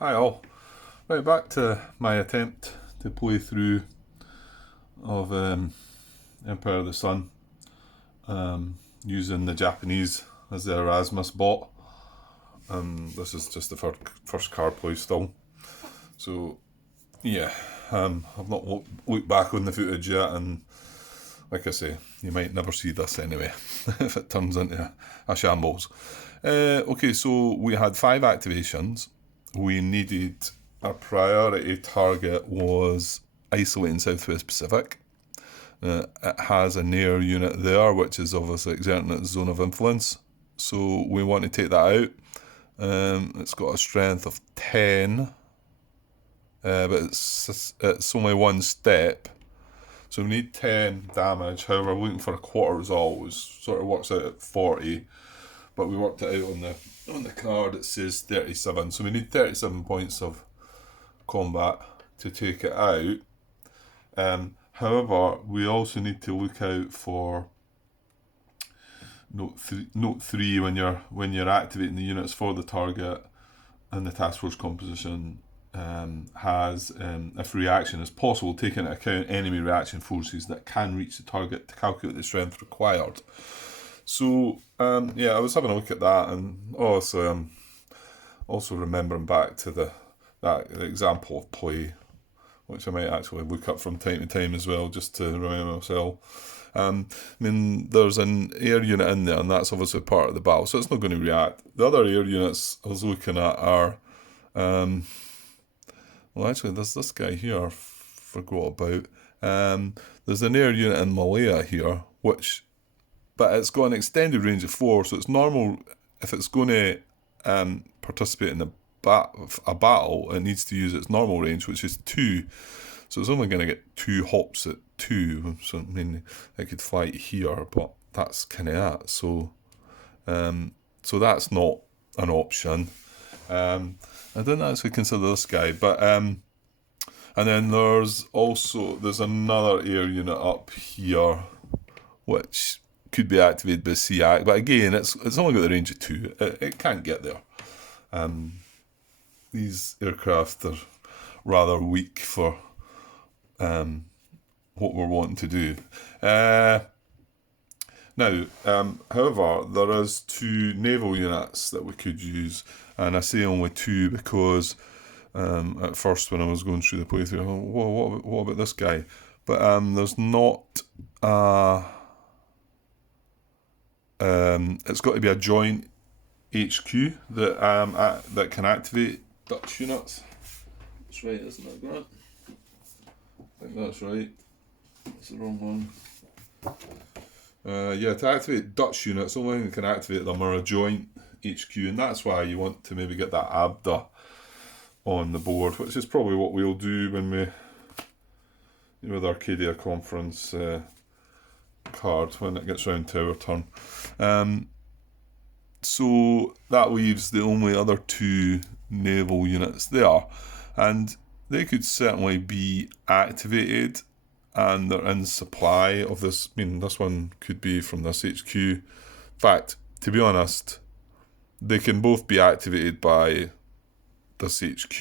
Hi all. Right, back to my attempt to play through of Empire of the Sun using the Japanese as the Erasmus bot. This is just the first card play still. So, yeah, I've not looked back on the footage yet, and like I say, you might never see this anyway if it turns into a shambles. Okay, so we had 5 activations. We needed, our priority target was isolating Southwest Pacific. It has an air unit there, which is obviously exerting its zone of influence. So we want to take that out. It's got a strength of 10, but it's only one step. So we need 10 damage. However, we're looking for a quarter result, which sort of works out at 40. But we worked it out on the card. It says 37. So we need 37 points of combat to take it out. However, we also need to look out for note 3 when you're activating the units for the target, and the task force composition has, if reaction is possible, take into account enemy reaction forces that can reach the target to calculate the strength required. So, I was having a look at that, and also I'm also remembering back to the example of play, which I might actually look up from time to time as well, just to remember myself. There's an air unit in there, and that's obviously part of the battle, so it's not going to react. The other air units I was looking at are, there's this guy here I forgot about. There's an air unit in Malaya here, but it's got an extended range of 4, so it's normal if it's going to participate in a battle, it needs to use its normal range, which is 2. So it's only going to get 2 hops at 2. So I mean, it could fly here, but that's kind of that. So that's not an option. I didn't actually consider this guy, but and then there's another air unit up here, which could be activated by C Pac, but again, it's only got the range of 2. It can't get there. These aircraft are rather weak for what we're wanting to do. Now, however, there is 2 naval units that we could use, and I say only 2 because at first when I was going through the playthrough, what about this guy? But there's not it's got to be a joint HQ that can activate Dutch units. That's right, isn't it, Grant? I think that's right. That's the wrong one. To activate Dutch units, the only thing that can activate them are a joint HQ, and that's why you want to maybe get that ABDA on the board, which is probably what we'll do when with Arcadia Conference card when it gets round to our turn. So that leaves the only other 2 naval units there, and they could certainly be activated, and they're in supply of this. I mean, this one could be from this HQ. In fact, to be honest, they can both be activated by this HQ,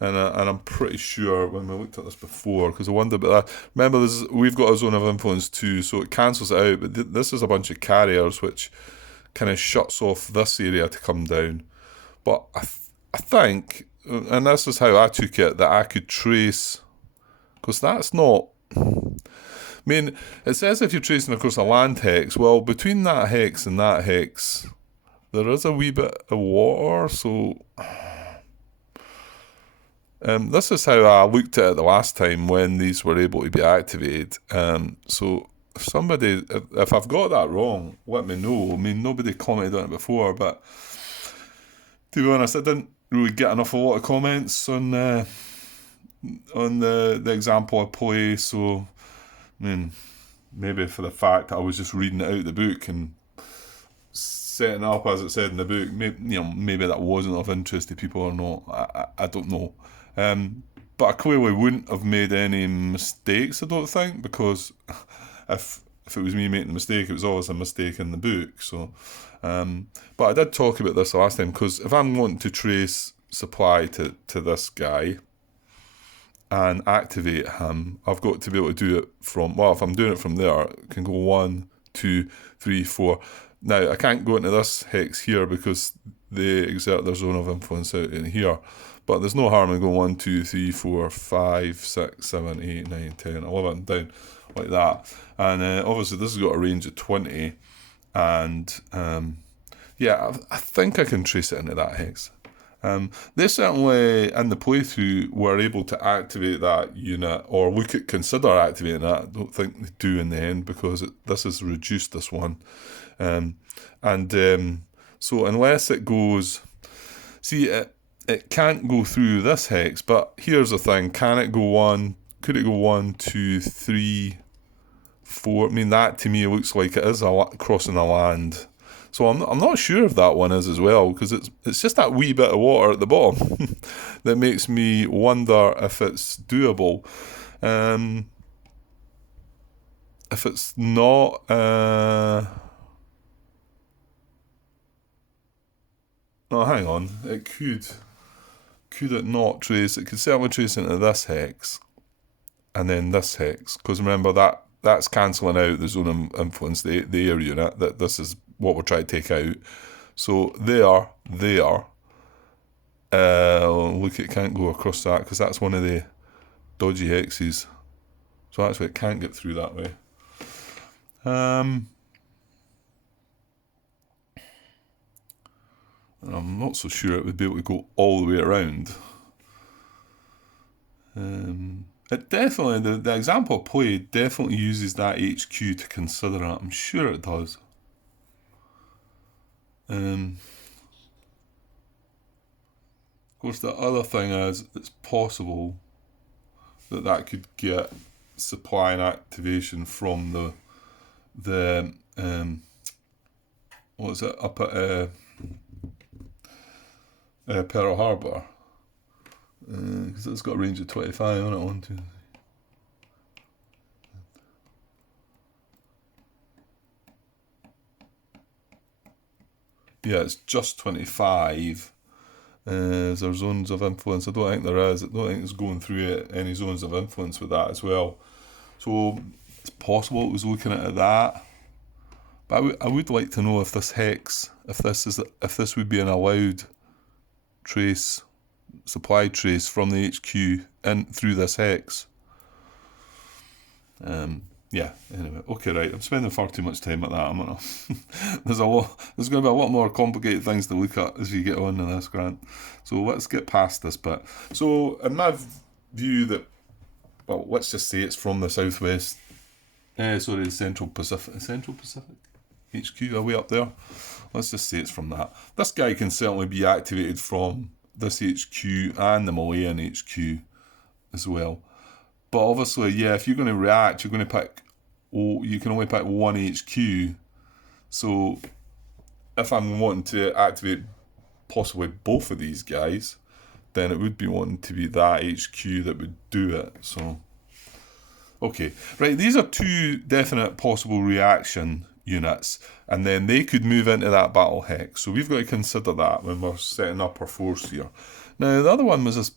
and I'm pretty sure when we looked at this before, because I wondered about that. Remember, we've got a zone of influence too, so it cancels it out, but this is a bunch of carriers which kind of shuts off this area to come down. But I think, and this is how I took it, that I could trace, because that's not, I mean, it says if you're tracing across a land hex, well, between that hex and that hex, there is a wee bit of water, so this is how I looked at it the last time when these were able to be activated. So if I've got that wrong, let me know. I mean, nobody commented on it before, but to be honest, I didn't really get a lot of comments on the example I play. So, I mean, maybe for the fact that I was just reading it out of the book and setting it up as it said in the book, maybe that wasn't of interest to people or not. I don't know. But I clearly wouldn't have made any mistakes, I don't think, because if it was me making the mistake, it was always a mistake in the book. So, but I did talk about this last time, because if I'm wanting to trace supply to this guy and activate him, I've got to be able to do it from, well, if I'm doing it from there, it can go 1, 2, 3, 4. Now, I can't go into this hex here because they exert their zone of influence out in here. But there's no harm in going 1, 2, 3, 4, 5, 6, 7, 8, 9, 10, 11 down like that. And obviously this has got a range of 20. And yeah, I think I can trace it into that hex. They certainly, in the playthrough, were able to activate that unit, or consider activating that. I don't think they do in the end, because this has reduced this one. So unless it goes... See, it can't go through this hex, but here's the thing. Can it go 1? Could it go 1, 2, 3, 4? I mean, that to me looks like it is crossing the land. So I'm not sure if that one is as well, because it's just that wee bit of water at the bottom that makes me wonder if it's doable. If it's not, no, hang on. It could it not trace? It could certainly trace into this hex, and then this hex, because remember that's cancelling out the zone of influence, the air unit. That this is what we're trying to take out. So there. Look, it can't go across that because that's one of the dodgy hexes. So actually it can't get through that way. I'm not so sure it would be able to go all the way around. It definitely, the example I played definitely uses that HQ to consider it. I'm sure it does. Of course, the other thing is, it's possible that could get supply and activation from the what is it, up at Pearl Harbor, because it's got a range of 25 on it. 1, 2, 3. Yeah, it's just 25. Is there zones of influence? I don't think there is. I don't think it's going through any zones of influence with that as well. So it's possible it was looking at that. But I would like to know if this hex, if this would be an allowed trace, supply trace from the HQ in through this hex. Yeah, anyway, okay, right. I'm spending far too much time at that. There's going to be a lot more complicated things to look at as you get on in this, Grant. So let's get past this bit. So in my view, let's just say it's from the southwest. The Central Pacific HQ, away up there. Let's just say it's from that. This guy can certainly be activated from this HQ and the Malayan HQ as well. But obviously, yeah, if you're going to react, you're going to pick, you can only pick one HQ. So if I'm wanting to activate possibly both of these guys, then it would be wanting to be that HQ that would do it. So, okay. Right, these are two definite possible reaction units, and then they could move into that battle hex. So we've got to consider that when we're setting up our force here. Now, the other one was this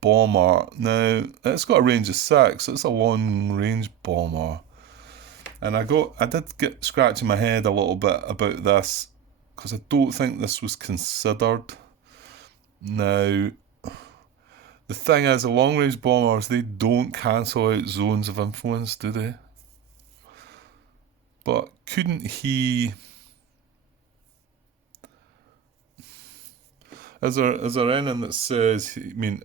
bomber. Now, it's got a range of 6. It's a long range bomber. And I did get scratching my head a little bit about this, because I don't think this was considered. Now, the thing is, the long range bombers, they don't cancel out zones of influence, do they? But couldn't he... Is there anything that says,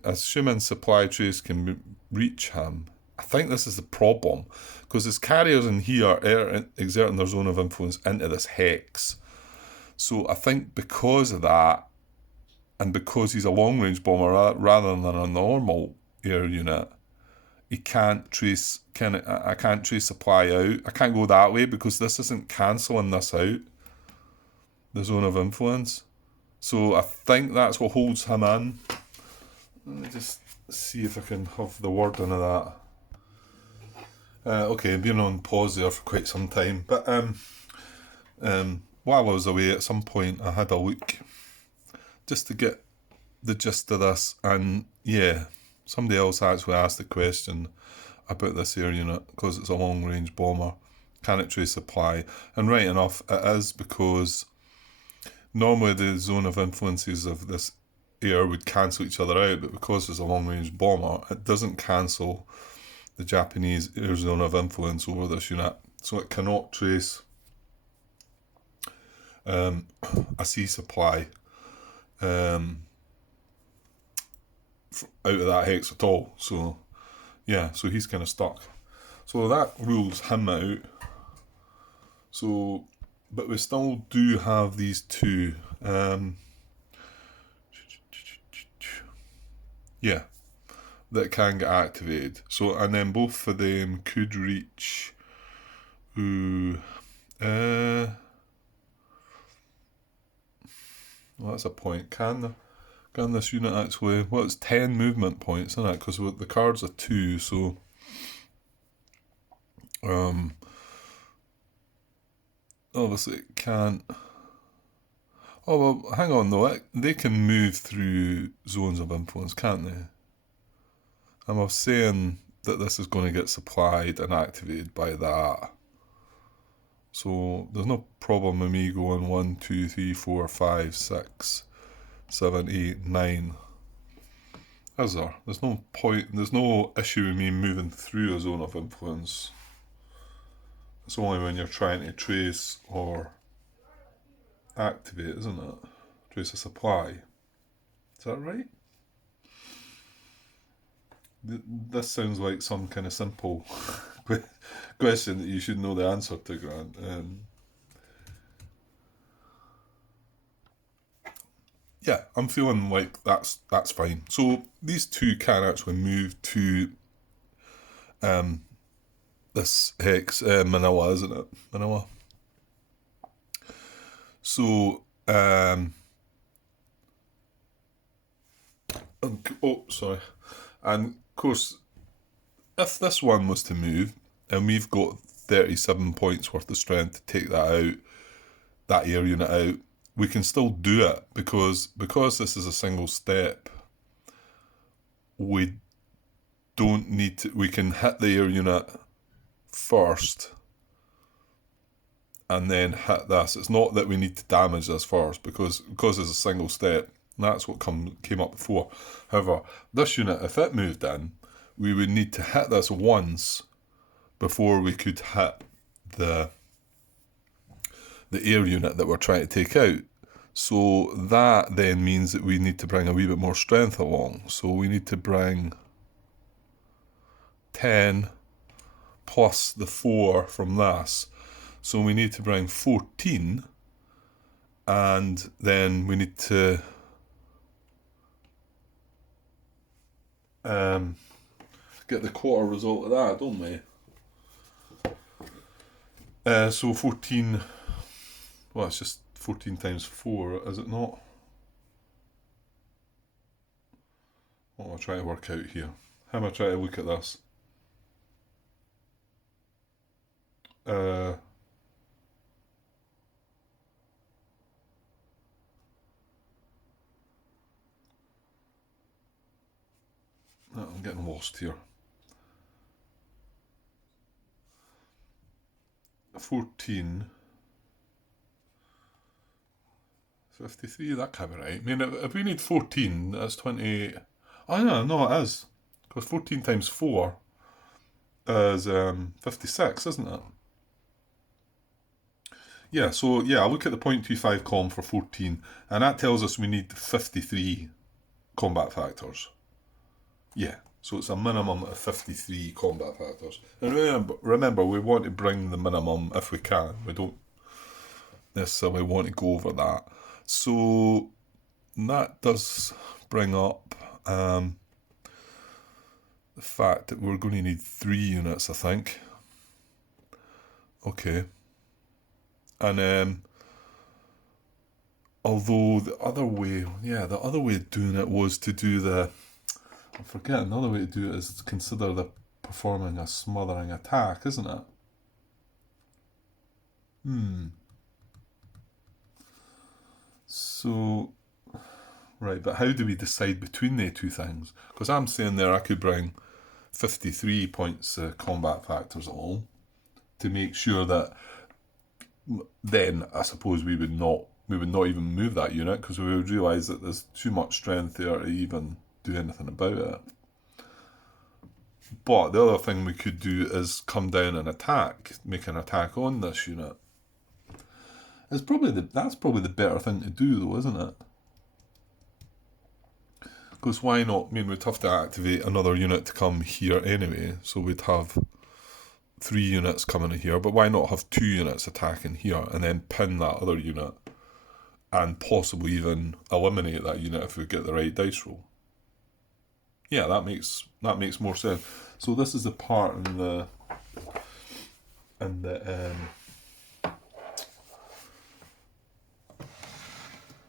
assuming supply trace can reach him? I think this is the problem, because his carriers in here are exerting their zone of influence into this hex. So I think because of that, and because he's a long-range bomber rather than a normal air unit, I can't trace supply out. I can't go that way because this isn't cancelling this out, the zone of influence. So I think that's what holds him in. Let me just see if I can have the word into that. Okay, I've been on pause there for quite some time. But while I was away, at some point I had a look just to get the gist of this. And yeah, somebody else actually asked the question about this air unit because it's a long range bomber. Can it trace supply? And right enough, it is, because normally the zone of influences of this air would cancel each other out, but because it's a long range bomber, it doesn't cancel the Japanese air zone of influence over this unit. So it cannot trace a sea supply out of that hex at all. So yeah, so he's kind of stuck. So that rules him out. So, but we still do have these two. Yeah, that can get activated. So, and then both of them could reach. Well, that's a point. Can this unit actually? Well, it's 10 movement points, isn't it? Because the cards are 2, so obviously it can't. Oh well, hang on though. They can move through zones of influence, can't they? And I was saying that this is going to get supplied and activated by that. So there's no problem with me going 1, 2, 3, 4, 5, 6, 7, 8, 9. Is there? There's no point. There's no issue with me moving through a zone of influence. It's only when you're trying to trace or activate, isn't it? Trace a supply. Is that right? This sounds like some kind of simple question that you should know the answer to, Grant. Yeah, I'm feeling like that's fine. So these two can actually move to this hex, Manila, isn't it? Manila. So oh, sorry. And of course, if this one was to move, and we've got 37 points worth of strength to take that air unit out, we can still do it because this is a single step. We don't need to. We can hit the air unit first, and then hit this. It's not that we need to damage this first because it's a single step. That's what came up before. However, this unit, if it moved in, we would need to hit this once before we could hit the air unit that we're trying to take out. So that then means that we need to bring a wee bit more strength along. So we need to bring 10 plus the 4 from this. So we need to bring 14, and then we need to get the quarter result of that, don't we? So 14, well, it's just 14 times 4, is it not? What am I trying to work out here? How am I trying to look at this? I'm getting lost here. 14, 53, that can't be right. I mean, if we need 14, that's 28. Oh, no, it is. Because 14 times 4 is 56, isn't it? Yeah, so yeah, I'll look at the 0.25 column for 14, and that tells us we need 53 combat factors. Yeah, so it's a minimum of 53 combat factors. And remember, we want to bring the minimum if we can. We don't necessarily want to go over that. So that does bring up the fact that we're going to need 3 units, I think. Okay. And although the other way of doing it was to do I forget, another way to do it is to consider performing a smothering attack, isn't it? So Right, but how do we decide between the two things? Because I'm saying there I could bring 53 points combat factors along to make sure that then I suppose we would not even move that unit, because we would realise that there's too much strength there to even do anything about it. But the other thing we could do is come down and attack, make an attack on this unit. That's probably the better thing to do, though, isn't it? Because why not? I mean, we'd have to activate another unit to come here anyway, so we'd have 3 units coming in here, but why not have 2 units attacking here and then pin that other unit and possibly even eliminate that unit if we get the right dice roll? Yeah, that makes more sense. So this is the part in the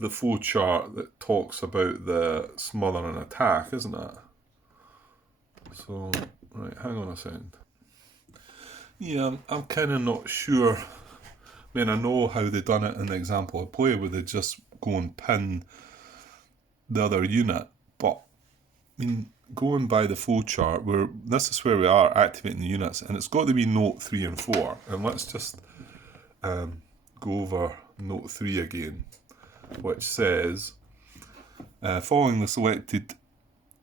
flow chart that talks about the smother and attack, isn't it? So, right, hang on a second. Yeah, I'm kind of not sure. I mean, I know how they done it in the example I play, where they just go and pin the other unit, but I mean, going by the flow chart, this is where we are activating the units, and it's got to be note 3 and 4. And let's just go over note 3 again, which says, following the selected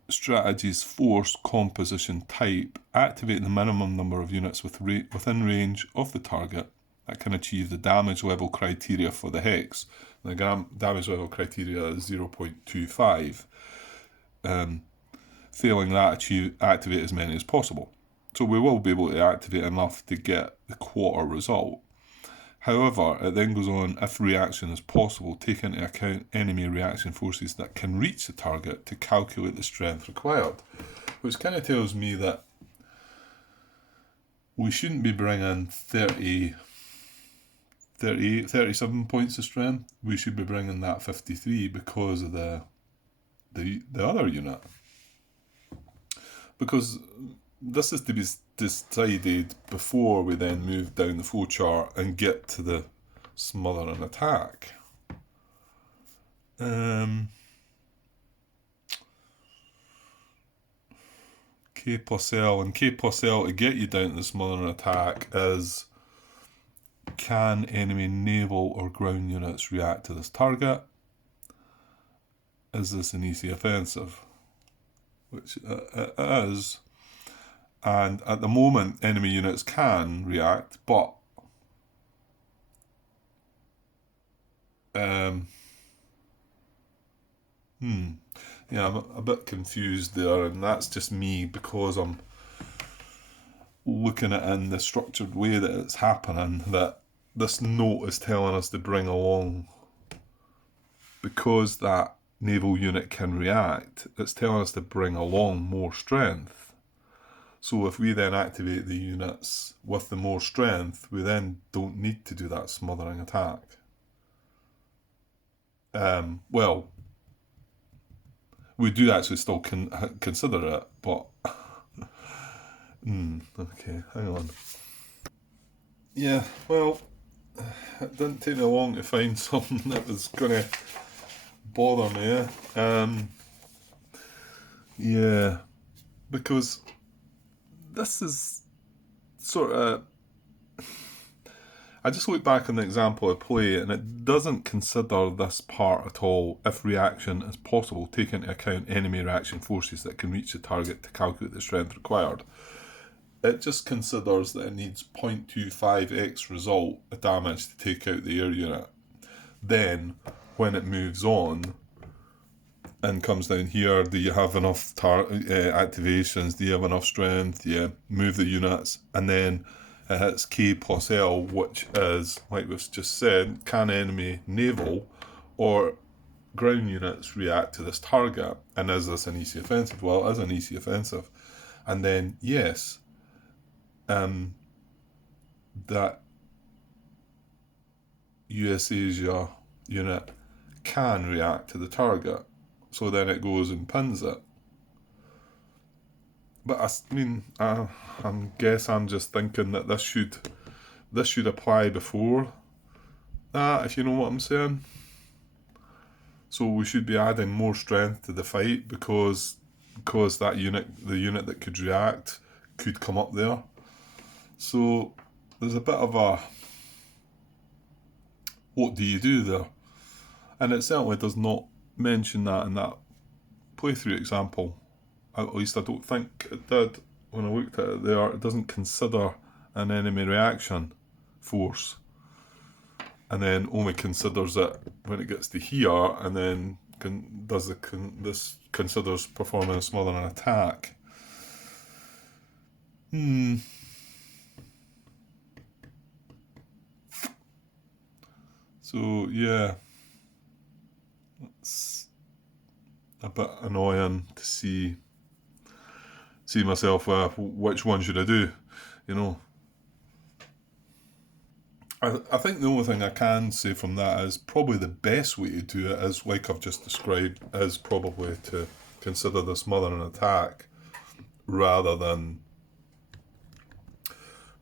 strategy's force composition type, activate the minimum number of units within range of the target that can achieve the damage level criteria for the hex. The damage level criteria is 0.25. Failing that, activate as many as possible. So we will be able to activate enough to get the quarter result. However, it then goes on, if reaction is possible, take into account enemy reaction forces that can reach the target to calculate the strength required. Which kind of tells me that we shouldn't be bringing 37 points of strength. We should be bringing that 53 because of the other unit. Because this is to be decided before we then move down the flow chart and get to the smother and attack. K plus L, and K plus L to get you down to the smother and attack is, can enemy naval or ground units react to this target? Is this an easy offensive? Which it is. And at the moment, enemy units can react, but yeah, I'm a bit confused there, and that's just me because I'm looking at it in the structured way that it's happening, that this note is telling us to bring along, because that naval unit can react, it's telling us to bring along more strength. So if we then activate the units with the more strength, we then don't need to do that smothering attack. Well, we do actually still consider it, but okay, hang on. Yeah, well, it didn't take me long to find something that was going to bother me. Yeah, because this is sort of, I just look back on the example I play, and it doesn't consider this part at all. If reaction is possible, take into account enemy reaction forces that can reach the target to calculate the strength required. It just considers that it needs 0.25x result of damage to take out the air unit. Then, when it moves on and comes down here, do you have enough activations? Do you have enough strength? Yeah, move the units, and then it hits K plus L, which is, like we've just said, can enemy naval or ground units react to this target? And is this an easy offensive? Well, it is an easy offensive. And then, yes, that US Asia unit can react to the target. So then it goes and pins it. But I mean, I guess I'm just thinking that this should apply before that, if you know what I'm saying. So we should be adding more strength to the fight because that unit, the unit that could react, could come up there. So there's a bit of a, what do you do there? And it certainly does not mention that in that playthrough example. At least I don't think it did when I looked at it there. It doesn't consider an enemy reaction force, and then only considers it when it gets to here, and then this considers performing a smothering attack. So yeah, it's a bit annoying to see myself which one should I do, you know. I think the only thing I can say from that is probably the best way to do it is, like I've just described, is probably to consider this smothering attack rather than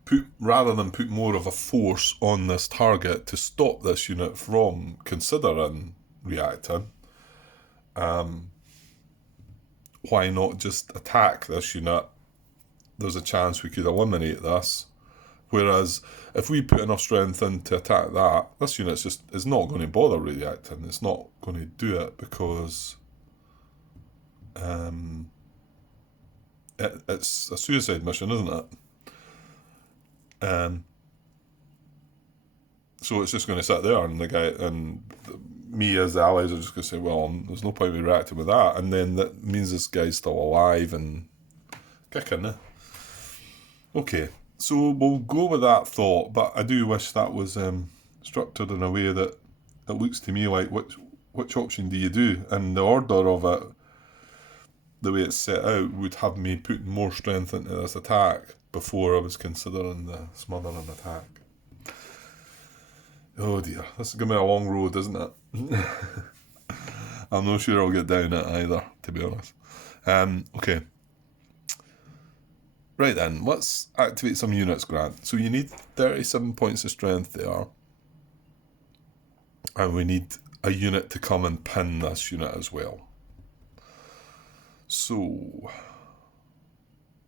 put more of a force on this target to stop this unit from considering reacting. Why not just attack this unit? There's a chance we could eliminate this. Whereas if we put enough strength in to attack that, this unit is not going to bother reacting. It's not going to do it because it's a suicide mission, isn't it? So it's just going to sit there, and the guy and me as the allies are just going to say, well, there's no point in reacting with that, and then that means this guy's still alive and kicking. Okay. So we'll go with that thought, but I do wish that was structured in a way that it looks to me like which option do you do, and the order of it, the way it's set out, would have me putting more strength into this attack before I was considering the smothering attack. Oh dear, this is going to be a long road, isn't it? I'm not sure I'll get down it either, to be honest. Okay. Right then, let's activate some units, Grant. So you need 37 points of strength there. And we need a unit to come and pin this unit as well. So,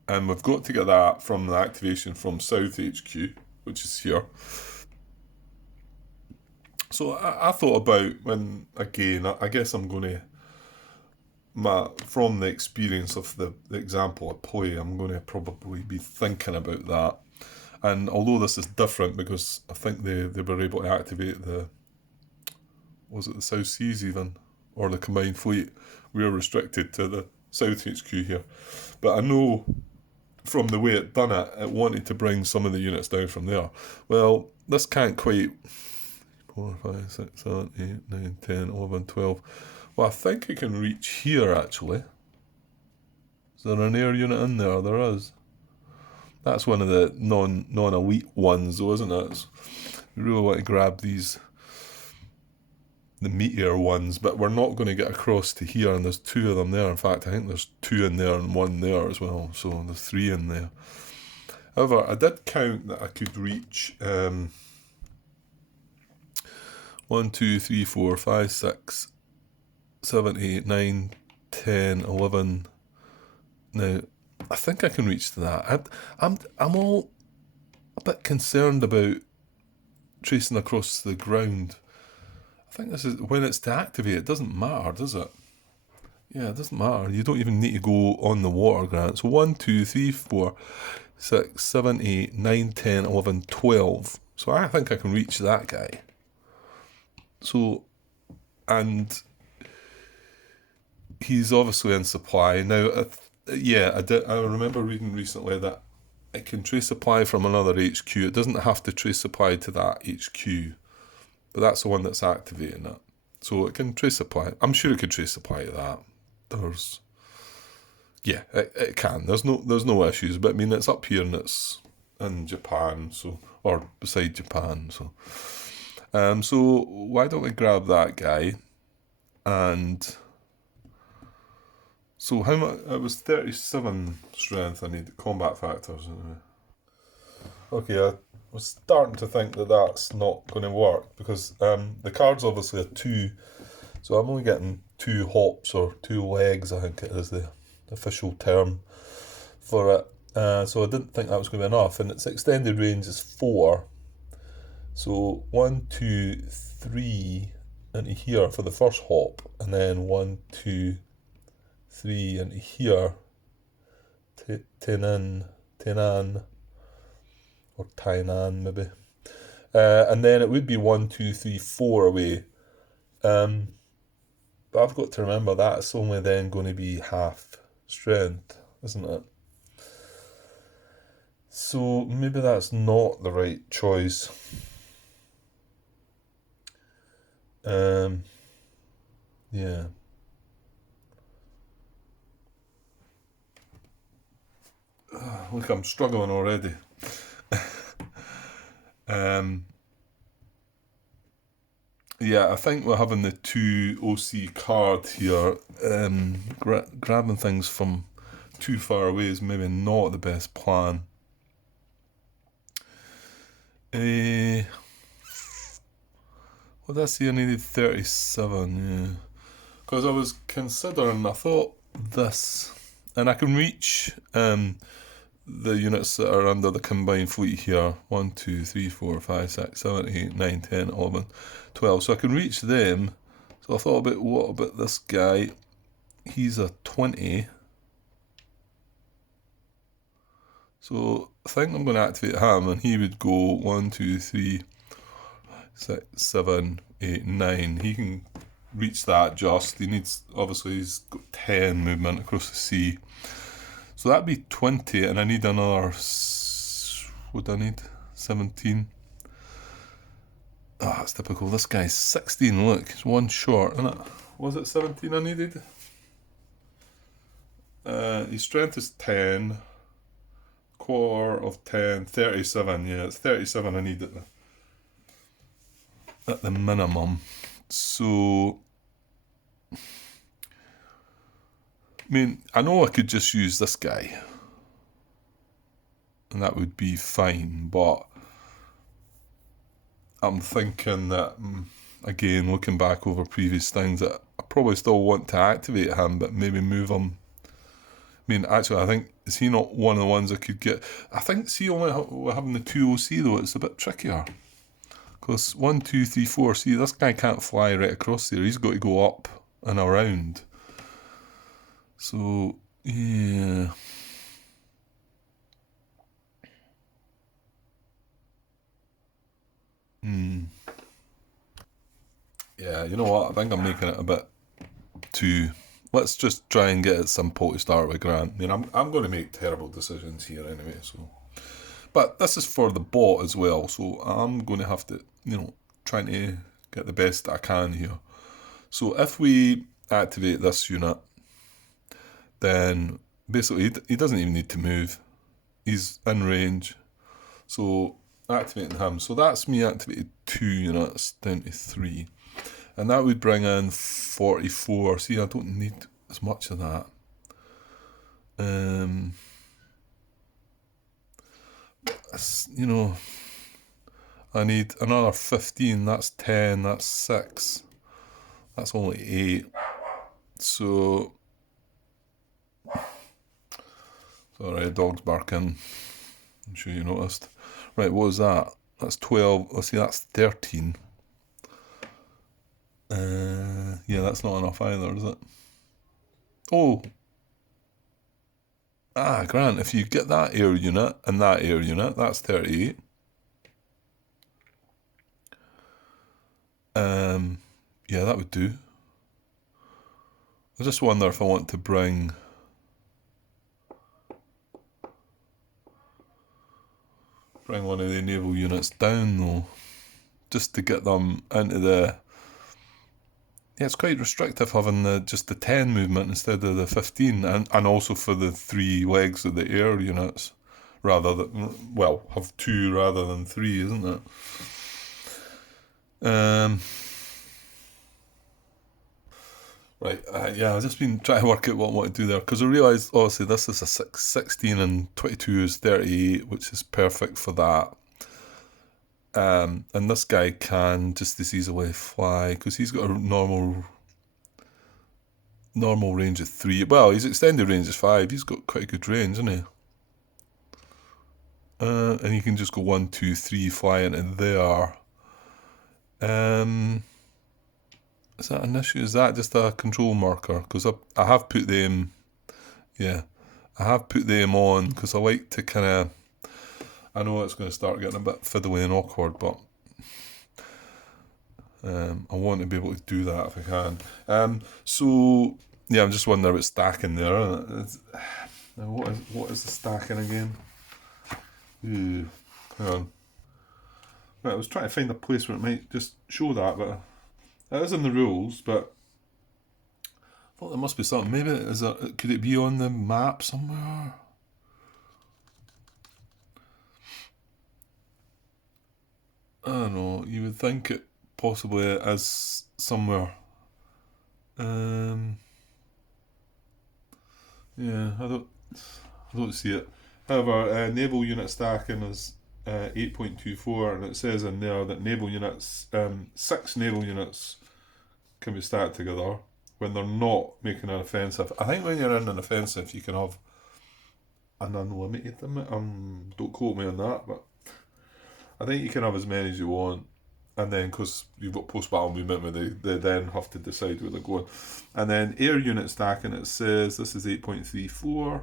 and we've got to get that from the activation from South HQ, which is here. So I thought about when, again, I guess I'm going to, from the experience of the example I play, I'm going to probably be thinking about that. And although this is different because I think they were able to activate was it the South Seas even, or the Combined Fleet, we are restricted to the South HQ here. But I know from the way it done it, it wanted to bring some of the units down from there. Well, this can't quite, 4, 5, 6, 7, 8, 9, 10, 11, 12. Well, I think it can reach here, actually. Is there an air unit in there? There is. That's one of the non-elite ones, though, isn't it? We really want to grab the meteor ones, but we're not going to get across to here, and there's 2 of them there. In fact, I think there's 2 in there and 1 there as well, so there's 3 in there. However, I did count that I could reach 1, 2, 3, 4, 5, 6, 7, 8, 9, 10, 11. Now, I think I can reach to that. I'm all a bit concerned about tracing across the ground. I think this is when it's to activate. It doesn't matter, does it? Yeah, it doesn't matter. You don't even need to go on the water, Grant. So 1, 2, 3, 4, 6, 7, 8, 9, 10, 11, 12. So I think I can reach that guy. So, and he's obviously in supply. Now, I remember reading recently that it can trace supply from another HQ. It doesn't have to trace supply to that HQ, but that's the one that's activating it. So it can trace supply. I'm sure it could trace supply to that. It can. There's no issues. But I mean, it's up here and it's in Japan, or beside Japan. So why don't we grab that guy? And so how much? It was 37 strength. I need combat factors. Okay, I was starting to think that that's not going to work because the card's obviously a 2 So I'm only getting 2 hops or 2 legs, I think it is the official term for it. So I didn't think that was going to be enough, and its extended range is 4. So 1, 2, 3 into here for the first hop, and then 1, 2, 3 into here, Tainan, or Tainan maybe. And then it would be 1, 2, 3, 4 away. But I've got to remember that's only then going to be half strength, isn't it? So maybe that's not the right choice. Yeah. Look, I'm struggling already. Yeah, I think we're having the 2 OC card here. Grabbing things from too far away is maybe not the best plan. What did I say? I needed 37, yeah. Because I was considering, I thought this, and I can reach the units that are under the combined fleet here. 1, 2, 3, 4, 5, 6, 7, 8, 9, 10, 11, 12. So I can reach them. So I thought about, what about this guy? He's a 20. So I think I'm going to activate him, and he would go 1, 2, 3, 6, 7, 8, 9. He can reach that just. He needs, obviously, he's got 10 movement across the sea. So that'd be 20, and I need another, what do I need? 17. Ah, that's typical. This guy's 16, look, he's 1 short, isn't it? Was it 17 I needed? His strength is 10. Core of 10, 37, yeah, it's 37 I need at the minimum. So, I mean, I know I could just use this guy, and that would be fine, but I'm thinking that, again, looking back over previous things, that I probably still want to activate him, but maybe move him. I mean, actually, I think, is he not one of the ones I could get? I think, see, only having the 2 OC, though, it's a bit trickier. Because 1, 2, 3, 4, see, this guy can't fly right across there. He's got to go up and around. So, yeah. Yeah, you know what? I think I'm making it a bit too... Let's just try and get it simple to start with, Grant. I mean, I'm going to make terrible decisions here anyway, so... But this is for the bot as well, so I'm going to have to, trying to get the best I can here. So if we activate this unit, then basically he doesn't even need to move. He's in range. So activating him. So that's me activated 2 units down to 3. And that would bring in 44. See, I don't need as much of that. I need another 15. That's 10. That's 6. That's only 8. So, sorry, dog's barking. I'm sure you noticed. Right, what was that? That's 12. Let's see, that's 13. Yeah, that's not enough either, is it? Oh. Grant, if you get that air unit and that air unit, that's 38. Yeah, that would do. I just wonder if I want to bring one of the naval units down, though, just to get them into the... Yeah, it's quite restrictive having just the 10 movement instead of the 15, and also for the 3 legs of the air units, rather than, well, have 2 rather than 3, isn't it? Right, yeah, I've just been trying to work out what I want to do there, because I realised, obviously, this is a 16 and 22 is 38, which is perfect for that. And this guy can just as easily fly, because he's got a normal Normal range of 3. Well, his extended range is 5. He's got quite a good range, hasn't he? And you can just go 1, 2, 3, fly into there. Is that an issue? Is that just a control marker? Because I have put them, I have put them on because I like to kind of, I know it's going to start getting a bit fiddly and awkward, but I want to be able to do that if I can. So, yeah, I'm just wondering about stacking there. Now, what is the stacking again? Ooh, hang on. Right, I was trying to find a place where it might just show that, but it is in the rules, but I thought there must be something. Maybe could it be on the map somewhere? I don't know. You would think it possibly is somewhere. Yeah, I don't see it. However, naval unit stacking is 8.24, and it says in there that naval units, 6 naval units can be stacked together when they're not making an offensive. I think when you're in an offensive, you can have an unlimited limit. Don't quote me on that, but I think you can have as many as you want. And then, because you've got post-battle movement, where they then have to decide where they're going. And then air unit stacking, it says, this is 8.34,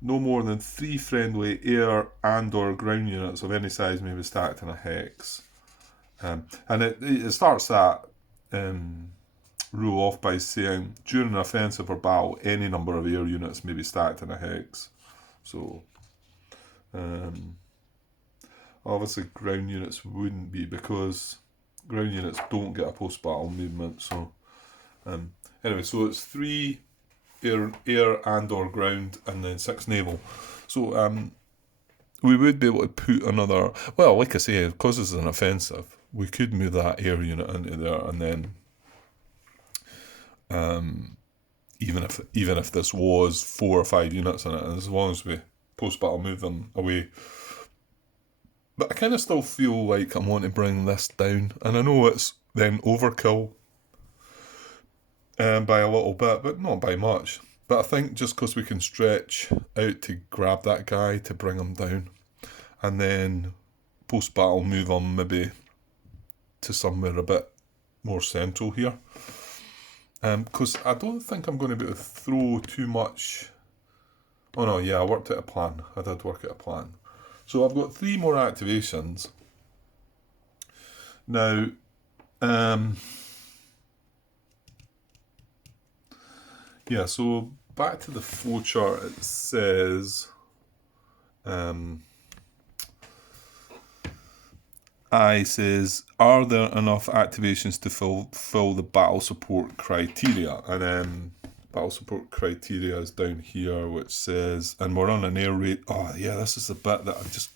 no more than 3 friendly air and or ground units of any size may be stacked in a hex. And it starts that rule off by saying, during an offensive or battle, any number of air units may be stacked in a hex. So, obviously ground units wouldn't be, because ground units don't get a post-battle movement. So anyway, so it's 3 air and or ground, and then 6 naval. So we would be able to put another, well, like I say, because this is an offensive, we could move that air unit into there, and then even if this was 4 or 5 units in it, and as long as we post-battle move them away. But I kind of still feel like I want to bring this down. And I know it's then overkill by a little bit, but not by much. But I think just because we can stretch out to grab that guy to bring him down, and then post-battle move him maybe to somewhere a bit more central here. Because I don't think I'm going to be able to throw too much. Oh no, yeah, I worked out a plan. I did work out a plan. So I've got 3 more activations. Now, yeah, so back to the flowchart, it says, I says, are there enough activations to fill the battle support criteria? And then battle support criteria is down here, which says, and we're on an air rate. Oh yeah, this is the bit that I just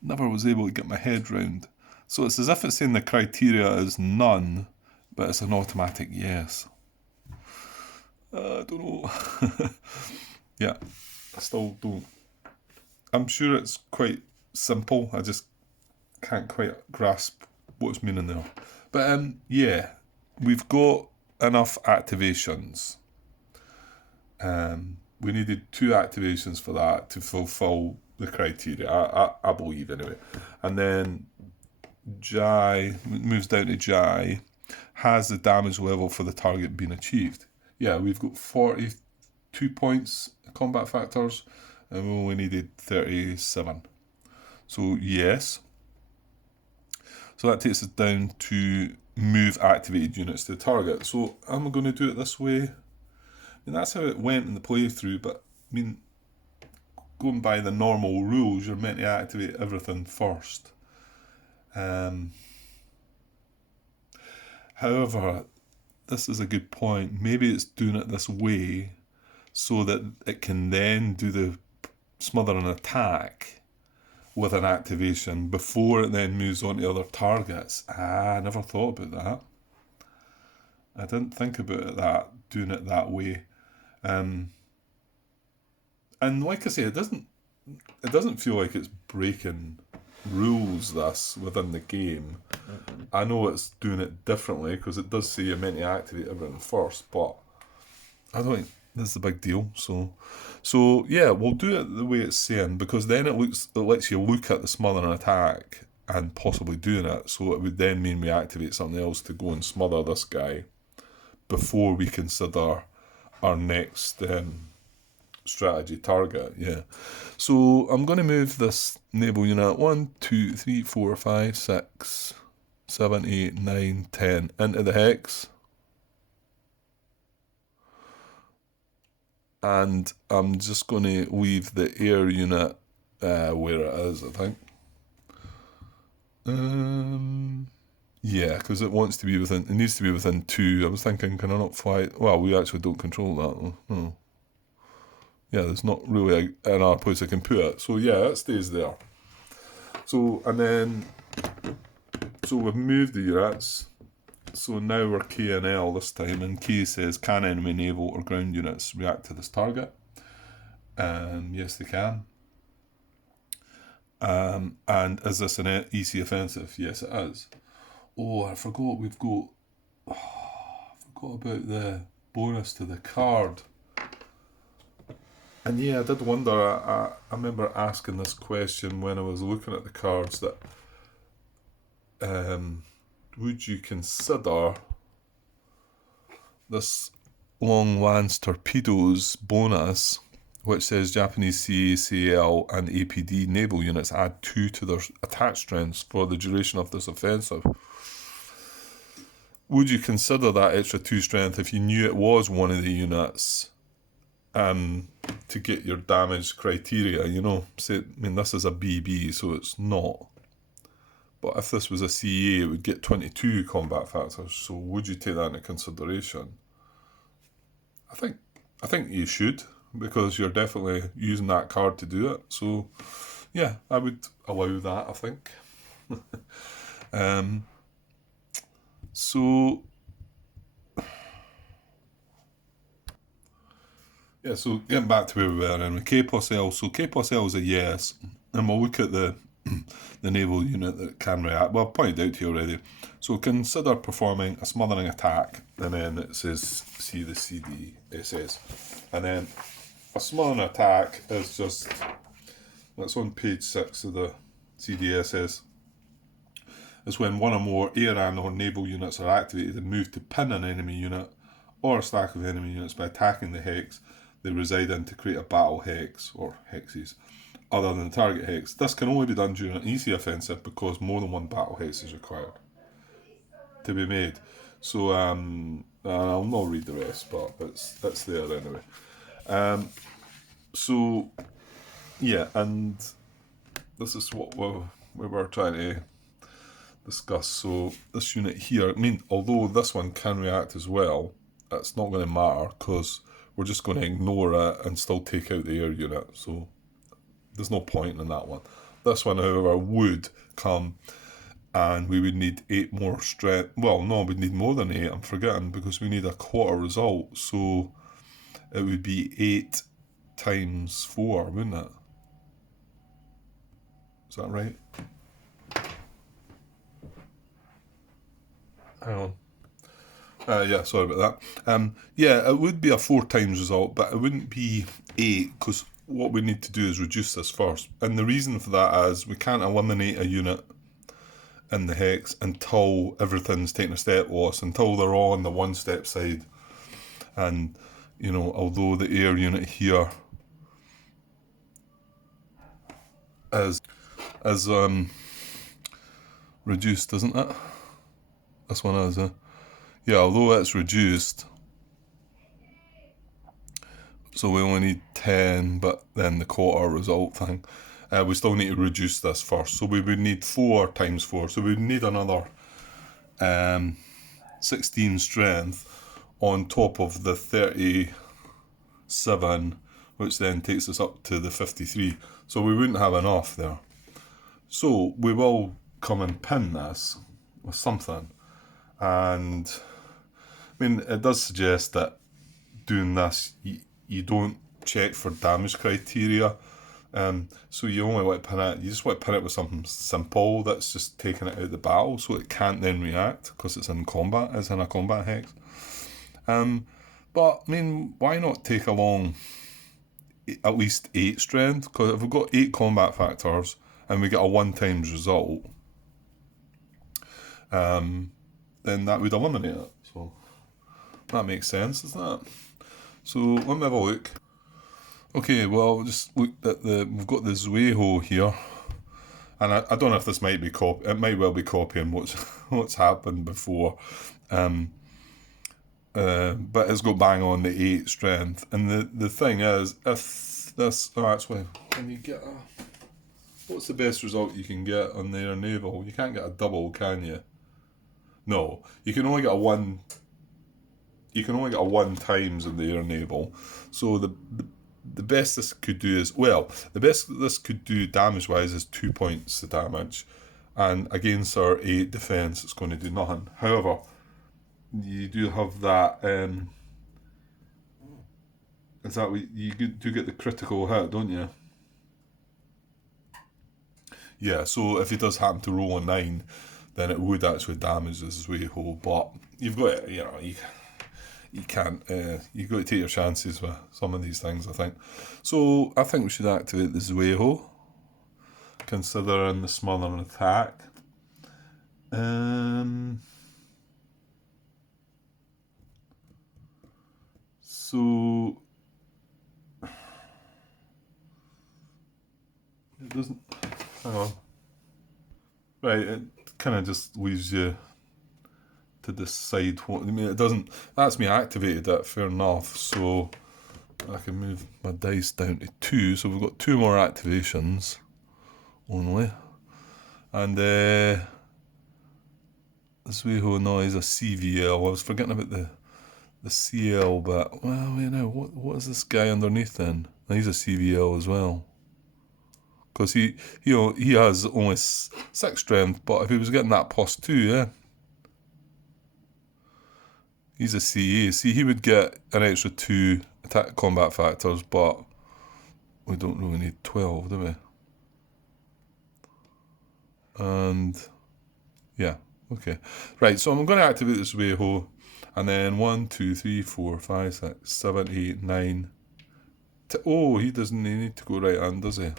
never was able to get my head round. So it's as if it's saying the criteria is none, but it's an automatic yes. I don't know. Yeah, I still don't. I'm sure it's quite simple. I just can't quite grasp what's meaning there. But yeah, we've got enough activations. We needed 2 activations for that to fulfill the criteria, I believe anyway. And then Jai moves down to Jai. Has the damage level for the target been achieved? Yeah, we've got 42 points combat factors, and we only needed 37. So yes. So that takes us down to move activated units to the target. So I'm going to do it this way. I mean, that's how it went in the playthrough, but I mean, going by the normal rules, you're meant to activate everything first. However, this is a good point. Maybe it's doing it this way so that it can then do the smother and attack with an activation before it then moves on to other targets. I never thought about that. I didn't think about that, doing it that way. And like I say, it doesn't feel like it's breaking rules, this, within the game. I know it's doing it differently, because it does say you're meant to activate everything first, but I don't think this is a big deal. So yeah, we'll do it the way it's saying, because then it lets you look at the smothering attack and possibly doing it. So it would then mean we activate something else to go and smother this guy before we consider our next strategy target. Yeah. So I'm going to move this naval unit 1, 2, 3, 4, 5, 6, 7, 8, 9, 10 into the hex. And I'm just going to leave the air unit where it is, I think. Yeah, because it wants to be within, it needs to be within 2. I was thinking, can I not fly? Well, we actually don't control that. No. Yeah, there's not really another place I can put it. So yeah, it stays there. So, and then, so we've moved the units. So now we're K and L this time, and K says, can enemy naval or ground units react to this target? Yes, they can. And is this an EC offensive? Yes, it is. Oh, I forgot we've got... Oh, I forgot about the bonus to the card. And yeah, I did wonder, I remember asking this question when I was looking at the cards, that would you consider this long lance torpedoes bonus, which says Japanese CACL and APD naval units add 2 to their attack strengths for the duration of this offensive? Would you consider that extra 2 strength if you knew it was one of the units to get your damage criteria, you know? Say, I mean, this is a BB, so it's not. But if this was a CA, it would get 22 combat factors. So would you take that into consideration? I think you should, because you're definitely using that card to do it. So yeah, I would allow that, I think. So yeah, so getting back to where we were, and K plus L. So K plus L is a yes, and we'll look at the naval unit that can react. Well, I've pointed out to you already. So consider performing a smothering attack, and then it says see the CDSS, and then a smothering attack is just, that's on page 6 of the CDSS. Is when one or more air and or naval units are activated and move to pin an enemy unit or a stack of enemy units by attacking the hex they reside in to create a battle hex or hexes other than the target hex. This can only be done during an EC offensive because more than one battle hex is required to be made. So I'll not read the rest, but it's there anyway. So yeah, and this is what we were trying to discuss. So this unit here, I mean, although this one can react as well, it's not going to matter because we're just going to ignore it and still take out the air unit. So there's no point in that one. This one, however, would come, and we would need 8 more strength. Well, no, we'd need more than 8. I'm forgetting, because we need a quarter result. So it would be 8 times 4, wouldn't it? Is that right? Hang on. Yeah, sorry about that. Yeah, it would be a 4 times result, but it wouldn't be 8, because what we need to do is reduce this first. And the reason for that is we can't eliminate a unit in the hex until everything's taken a step loss, until they're all on the 1-step side. And, you know, although the air unit here is reduced, isn't it? This one is, yeah, although it's reduced, so we only need 10, but then the quarter result thing, we still need to reduce this first. So we would need 4 times 4, so we would need another 16 strength on top of the 37, which then takes us up to the 53. So we wouldn't have enough there. So we will come and pin this with something. And I mean, it does suggest that doing this, you don't check for damage criteria. So you only want to pin it, you just want to pin it with something simple that's just taking it out of the battle, so it can't then react because it's in combat, it's in a combat hex. But But, I mean, why not take along at least 8 strength? Because if we've got 8 combat factors and we get a 1 times result, then that would eliminate it. So that makes sense, doesn't it? So let me have a look. Okay, well, just look at we've got the Zueho here. And I don't know if this might be it might well be copying what's happened before. But it's got bang on the 8 strength. And the thing is, if this, actually, when you get what's the best result you can get on the air naval? You can't get a double, can you? No, you can only get a 1. You can only get a 1 times in the air naval. So the best this could do is, well, the best this could do damage wise is 2 points the damage, and against our 8 defense, it's going to do nothing. However, you do have that. Is that what you do get the critical hit, don't you? Yeah. So if he does happen to roll a 9, then it would actually damage this Zueho. But you've got, you can't. You've got to take your chances with some of these things, I think. So I think we should activate the Zueho, considering the smothering attack. So it doesn't. Hang on. Right, it kind of just leaves you to decide what. I mean, it doesn't. That's me activated it. Fair enough. So I can move my dice down to 2. So we've got 2 more activations only, and this Zueho now is a CVL. I was forgetting about the CL, but well, what is this guy underneath then? He's a CVL as well. Because he has only 6 strength, but if he was getting that +2, yeah. He's a CA. See, he would get an extra 2 attack combat factors, but we don't really need 12, do we? And yeah, okay. Right, so I'm going to activate this Zueho, and then 1, 2, 3, 4, 5, 6, 7, 8, 9. Oh, he doesn't need to go right hand, does he?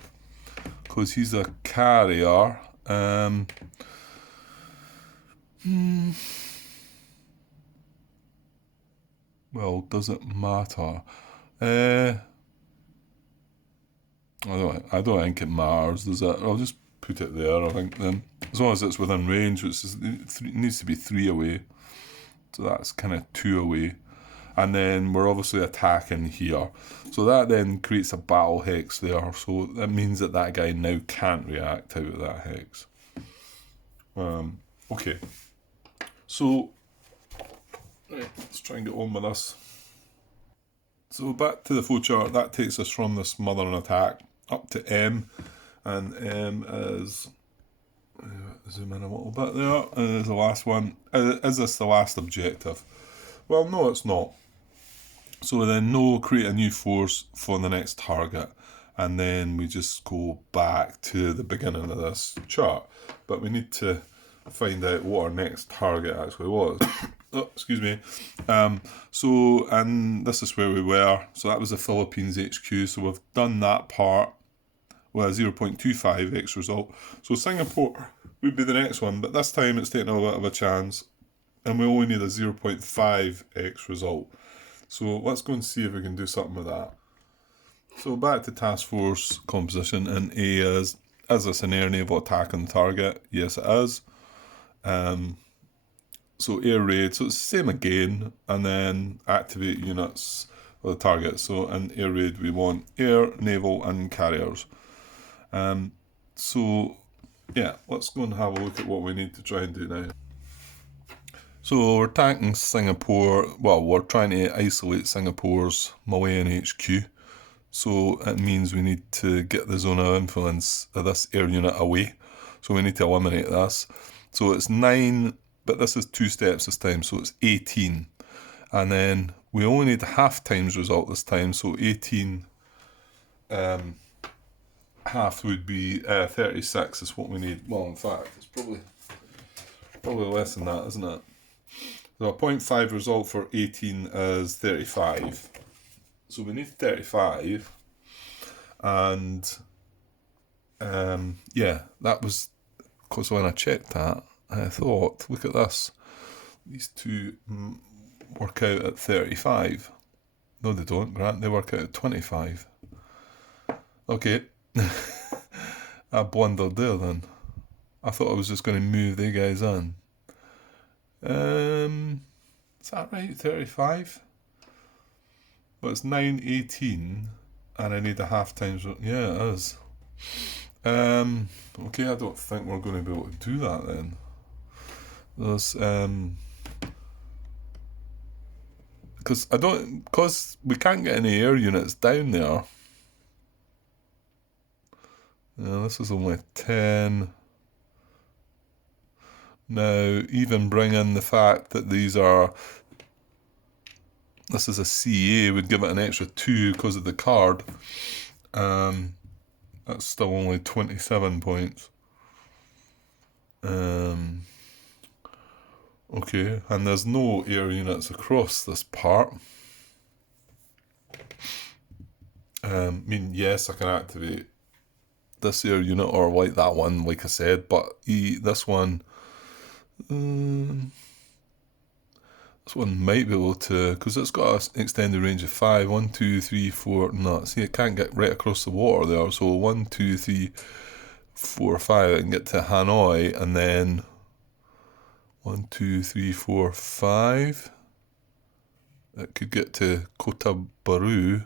Because he's a carrier. Well, does it matter? I don't think it matters, does it? I'll just put it there, I think, then. As long as it's within range, which is, it needs to be 3 away. So that's kind of 2 away. And then we're obviously attacking here. So that then creates a battle hex there. So that means that guy now can't react out of that hex. Okay. So, right, let's try and get on with this. So back to the flowchart. That takes us from this smothering attack up to M. And M is... zoom in a little bit there. Is the last one. Is this the last objective? Well, no, it's not. So then create a new force for the next target, and then we just go back to the beginning of this chart. But we need to find out what our next target actually was. Oh, excuse me. So, and this is where we were. So that was the Philippines HQ. So we've done that part with a 0.25x result. So Singapore would be the next one, but this time it's taking a bit of a chance, and we only need a 0.5x result. So let's go and see if we can do something with that. So back to task force composition, and A is this an air naval attack on the target? Yes, it is. So air raid, so it's the same again, and then activate units for the target. So in air raid we want air, naval and carriers. So yeah, let's go and have a look at what we need to try and do now. So we're attacking Singapore. Well, we're trying to isolate Singapore's Malayan HQ. So it means we need to get the zone of influence of this air unit away. So we need to eliminate this. So it's 9, but this is 2 steps this time, so it's 18. And then we only need a half times result this time, so 18 half would be 36 is what we need. Well, in fact, it's probably less than that, isn't it? So a 0.5 result for 18 is 35. So we need 35. And yeah, that was, because when I checked that, I thought, look at this. These two work out at 35. No, they don't, Grant. They work out at 25. Okay. I blundered there then. I thought I was just going to move the guys in. Is that right? 35? But it's 918 and I need a half times. Yeah, it is. Okay, I don't think we're going to be able to do that then. There's because we can't get any air units down there. This is only 10. Now, even bring in the fact that this is a CA, would give it an extra 2 because of the card. That's still only 27 points. Okay, and there's no air units across this part. I mean, yes, I can activate this air unit or like that one, like I said, but this one might be able to, because it's got an extended range of 5. 1, 2, 3, 4. No, see, it can't get right across the water there. So 1, 2, 3, 4, 5. I can get to Hanoi, and then 1, 2, 3, 4, 5. It could get to Kota Baru,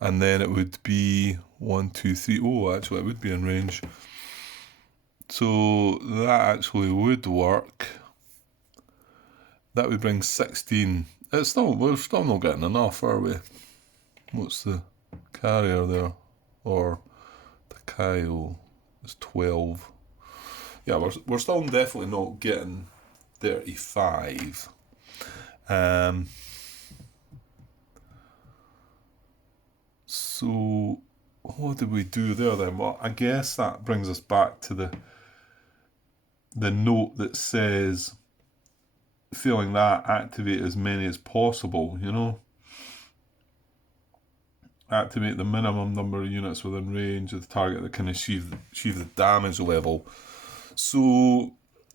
and then it would be 1, 2, 3. Oh, actually, it would be in range. So that actually would work. That would bring 16. We're still not getting enough, are we? What's the carrier there? Or the Kyle is 12. Yeah, we're still definitely not getting 35. So what did we do there then? Well, I guess that brings us back to the note that says, feeling that, activate as many as possible, Activate the minimum number of units within range of the target that can achieve the damage level. So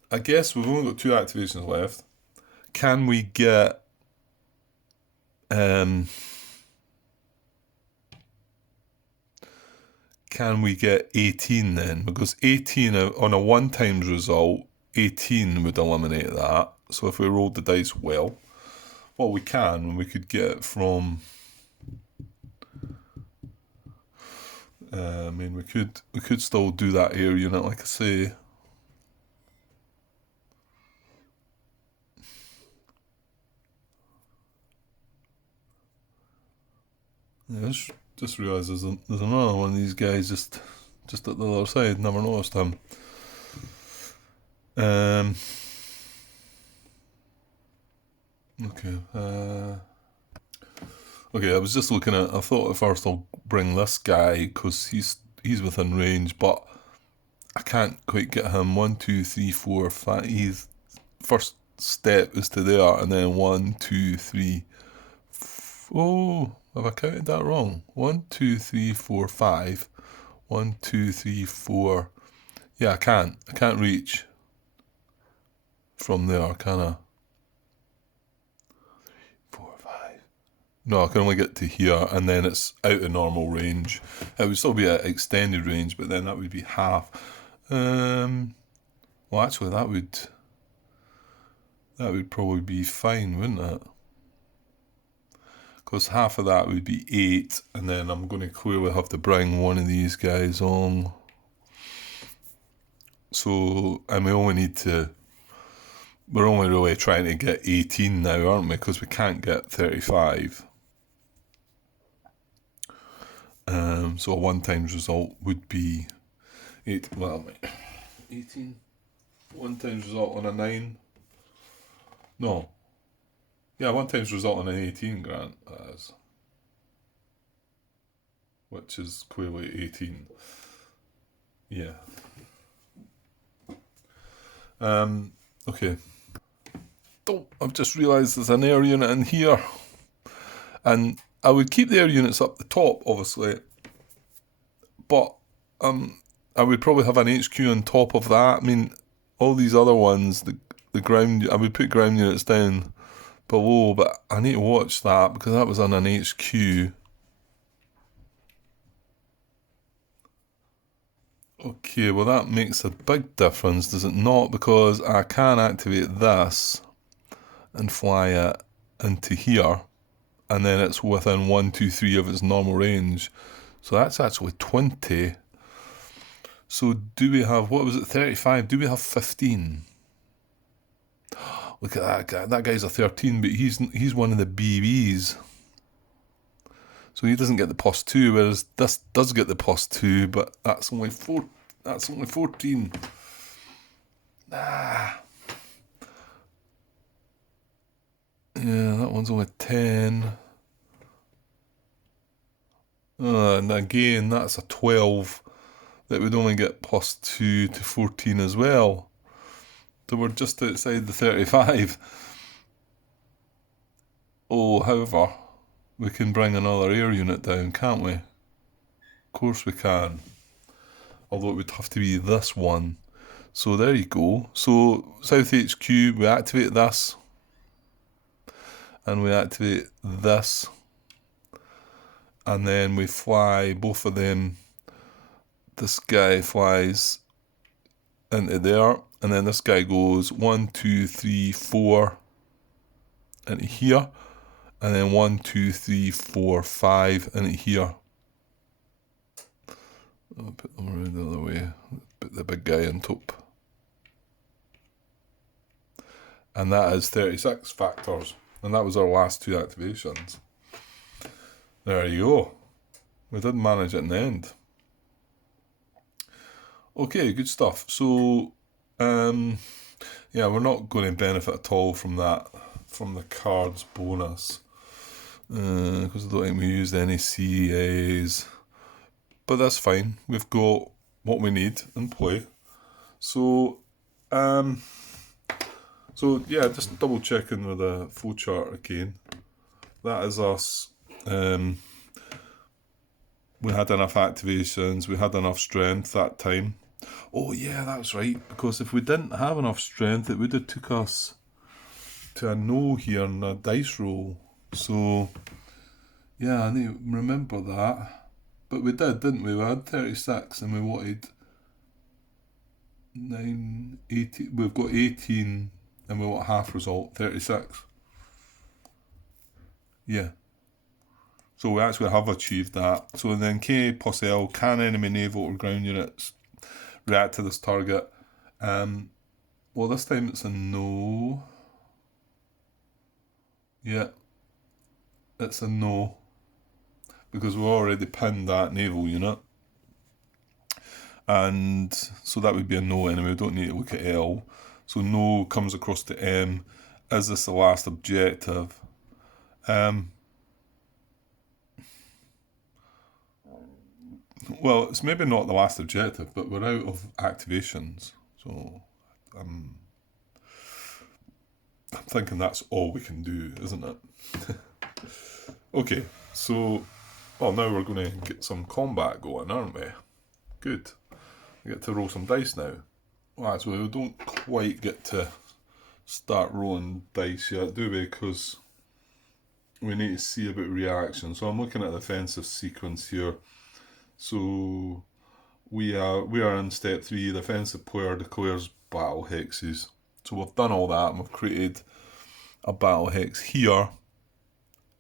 I guess we've only got 2 activations left. Can we get can we get 18 then? Because 18 on a 1 times result, 18 would eliminate that. So if we rolled the dice well, we could get it from. I mean, we could still do that air unit, like I say. Yeah, just realised there's another one of these guys just at the other side. Never noticed him. Okay. Okay, I was just looking at. I thought at first I'll bring this guy because he's within range, but I can't quite get him. 1, 2, 3, 4, 5. He's first step is to there, and then 1, 2, 3. Oh, have I counted that wrong? 1, 2, 3, 4, 5. 1, 2, 3, 4. Yeah, I can't reach from there, can I? 4, 5. No, I can only get to here, and then it's out of normal range. It would still be at extended range, but then that would be half. Well, actually, that would probably be fine, wouldn't it? Because half of that would be 8, and then I'm going to clearly have to bring one of these guys on. So, and we're only really trying to get 18 now, aren't we? Because we can't get 35. So a 1 times result would be 8. Well, 18. 1 times result on a 9. No. Yeah, 1 times result on an 18, Grant, that is. Which is clearly 18. Yeah. Okay. Oh, I've just realised there's an air unit in here. And I would keep the air units up the top, obviously. But I would probably have an HQ on top of that. I mean, all these other ones, the ground, I would put ground units down below, but I need to watch that because that was on an HQ. Okay, well that makes a big difference, does it not? Because I can activate this and fly it into here, and then it's within 1, 2, 3 of its normal range. So that's actually 20. So do we have, what was it, 35? Do we have 15? Look at that guy. That guy's a 13, but he's one of the BBs. So he doesn't get the +2, whereas this does get the +2, but that's only 4. That's only 14. Ah. Yeah, that one's only 10. And again, that's a 12. That would only get +2 to 14 as well. So we're just outside the 35. Oh, however, we can bring another air unit down, can't we? Of course we can. Although it would have to be this one. So there you go. So South HQ, we activate this. And we activate this. And then we fly both of them. This guy flies into there. And then this guy goes 1, 2, 3, 4 into here. And then 1, 2, 3, 4, 5 into here. I'll put them around the other way. Put the big guy on top. And that is 36 factors. And that was our last 2 activations. There you go. We did manage it in the end. Okay, good stuff. So, yeah, we're not going to benefit at all from that, from the cards bonus. Because I don't think we used any CAs. But that's fine. We've got what we need in play. So, yeah, just double checking with the flowchart again. That is us. We had enough activations. We had enough strength that time. Oh yeah, that's right. Because if we didn't have enough strength, it would have took us to a no here in a dice roll. So, yeah, I need to remember that. But we did, didn't we? We had 36 and we wanted 9, 18. We've got 18 and we want half result, 36. Yeah. So we actually have achieved that. So then K plus L, can enemy naval or ground units react to this target? Well, this time it's a no. Yeah. It's a no. Because we've already pinned that naval unit. And so that would be a no anyway. We don't need to look at L. So no comes across to M. Is this the last objective? Well, it's maybe not the last objective, but we're out of activations. So I'm thinking that's all we can do, isn't it? Okay, so, well, now we're going to get some combat going, aren't we? Good. We get to roll some dice now. Well, actually, we don't quite get to start rolling dice yet, do we? Because we need to see about reaction. So I'm looking at the offensive sequence here. So we are in step 3. The offensive player declares battle hexes. So we've done all that and we've created a battle hex here,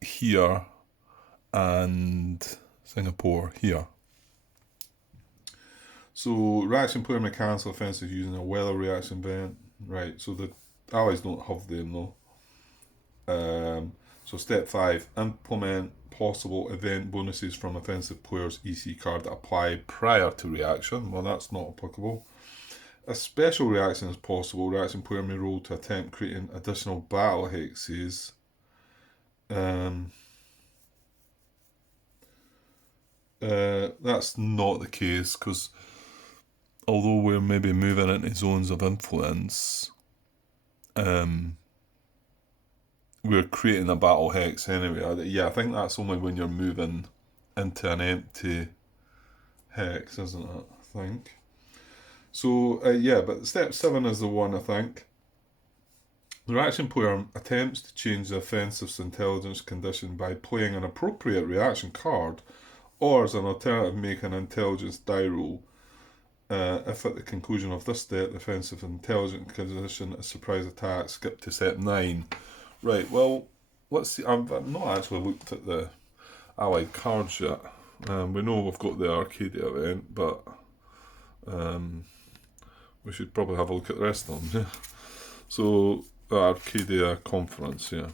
here, and Singapore here. So reaction player may cancel offensive using a weather reaction event. Right, so the allies don't have them though. So step 5, implement possible event bonuses from offensive player's EC card that apply prior to reaction. Well, that's not applicable. A special reaction is possible. Reaction player may roll to attempt creating additional battle hexes. That's not the case, because although we're maybe moving into zones of influence, we're creating a battle hex anyway. Yeah, I think that's only when you're moving into an empty hex, isn't it? I think. So, yeah, but step 7 is the one, I think. The reaction player attempts to change the offensive's intelligence condition by playing an appropriate reaction card, or as an alternative, make an intelligence die roll. If at the conclusion of this step, the offensive intelligence condition is surprise attack, skip to step 9. Right, well, let's see. I've not actually looked at the allied cards yet. We know we've got the Arcadia event, but we should probably have a look at the rest of them. So, the Arcadia conference, yeah.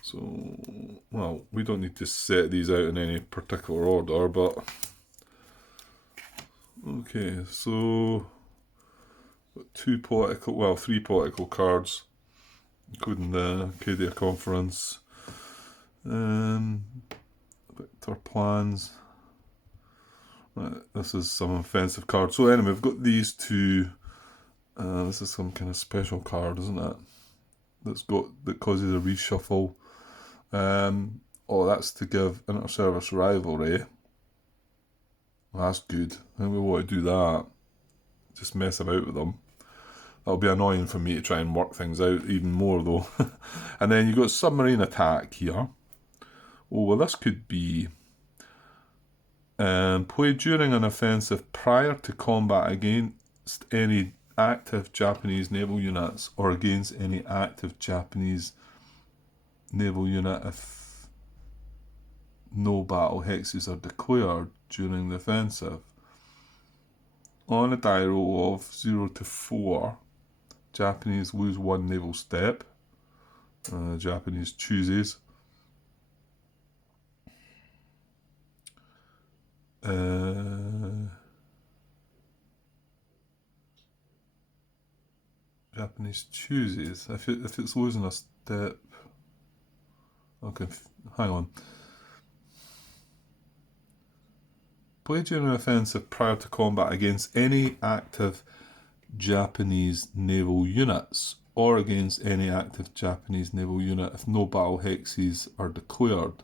So, well, we don't need to set these out in any particular order, but okay, so three political cards, including the Arcadia conference, Victor plans. Right, this is some offensive cards. So anyway, we've got these two. This is some kind of special card, isn't it? That causes a reshuffle. Oh, that's to give inter-service rivalry. Well, that's good. I think we want to do that. Just mess about with them. That'll be annoying for me to try and work things out even more, though. And then you've got submarine attack here. Oh, well, this could be play during an offensive prior to combat against any active Japanese naval units, or against any active Japanese naval unit if no battle hexes are declared during the offensive. On a die roll of 0 to 4, Japanese lose 1 naval step. Japanese chooses. Japanese chooses. If it's losing a step. Okay, hang on. Play during an offensive prior to combat against any active Japanese naval units, or against any active Japanese naval unit if no battle hexes are declared.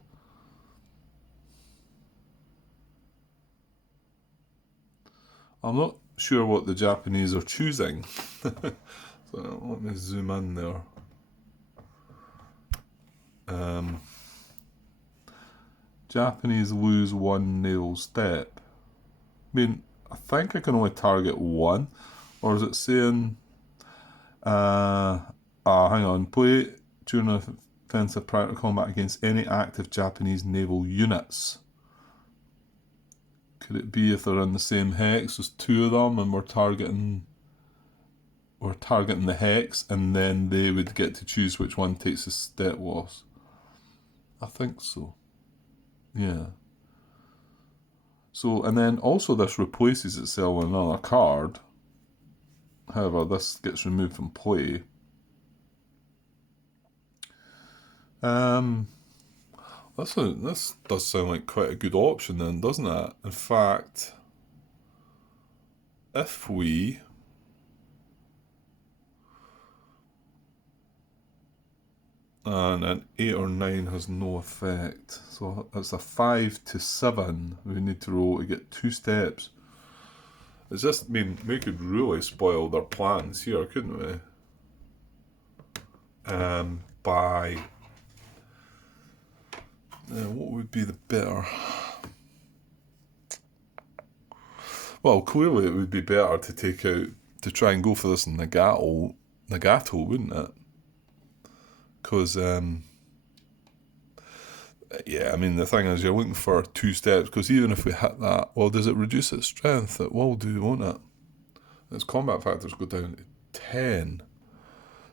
I'm not sure what the Japanese are choosing. So let me zoom in there. Japanese lose 1 naval step. I mean, I think I can only target 1. Or is it saying... hang on. Play during an offensive prior to combat against any active Japanese naval units. Could it be if they're in the same hex? There's 2 of them and we're targeting the hex, and then they would get to choose which one takes a step loss. I think so. Yeah. So, and then also this replaces itself with another card. However, this gets removed from play. This does sound like quite a good option then, doesn't it? In fact, if we... And an 8 or 9 has no effect. So it's a 5 to 7 we need to roll to get 2 steps. It's just, I mean, we could really spoil their plans here, couldn't we? By... what would be the better? Well, clearly it would be better to take out, to try and go for this in Nagato, wouldn't it? Because, yeah, I mean, the thing is, you're looking for 2 steps, because even if we hit that, well, does it reduce its strength? It will do, won't it? Its combat factors go down to 10.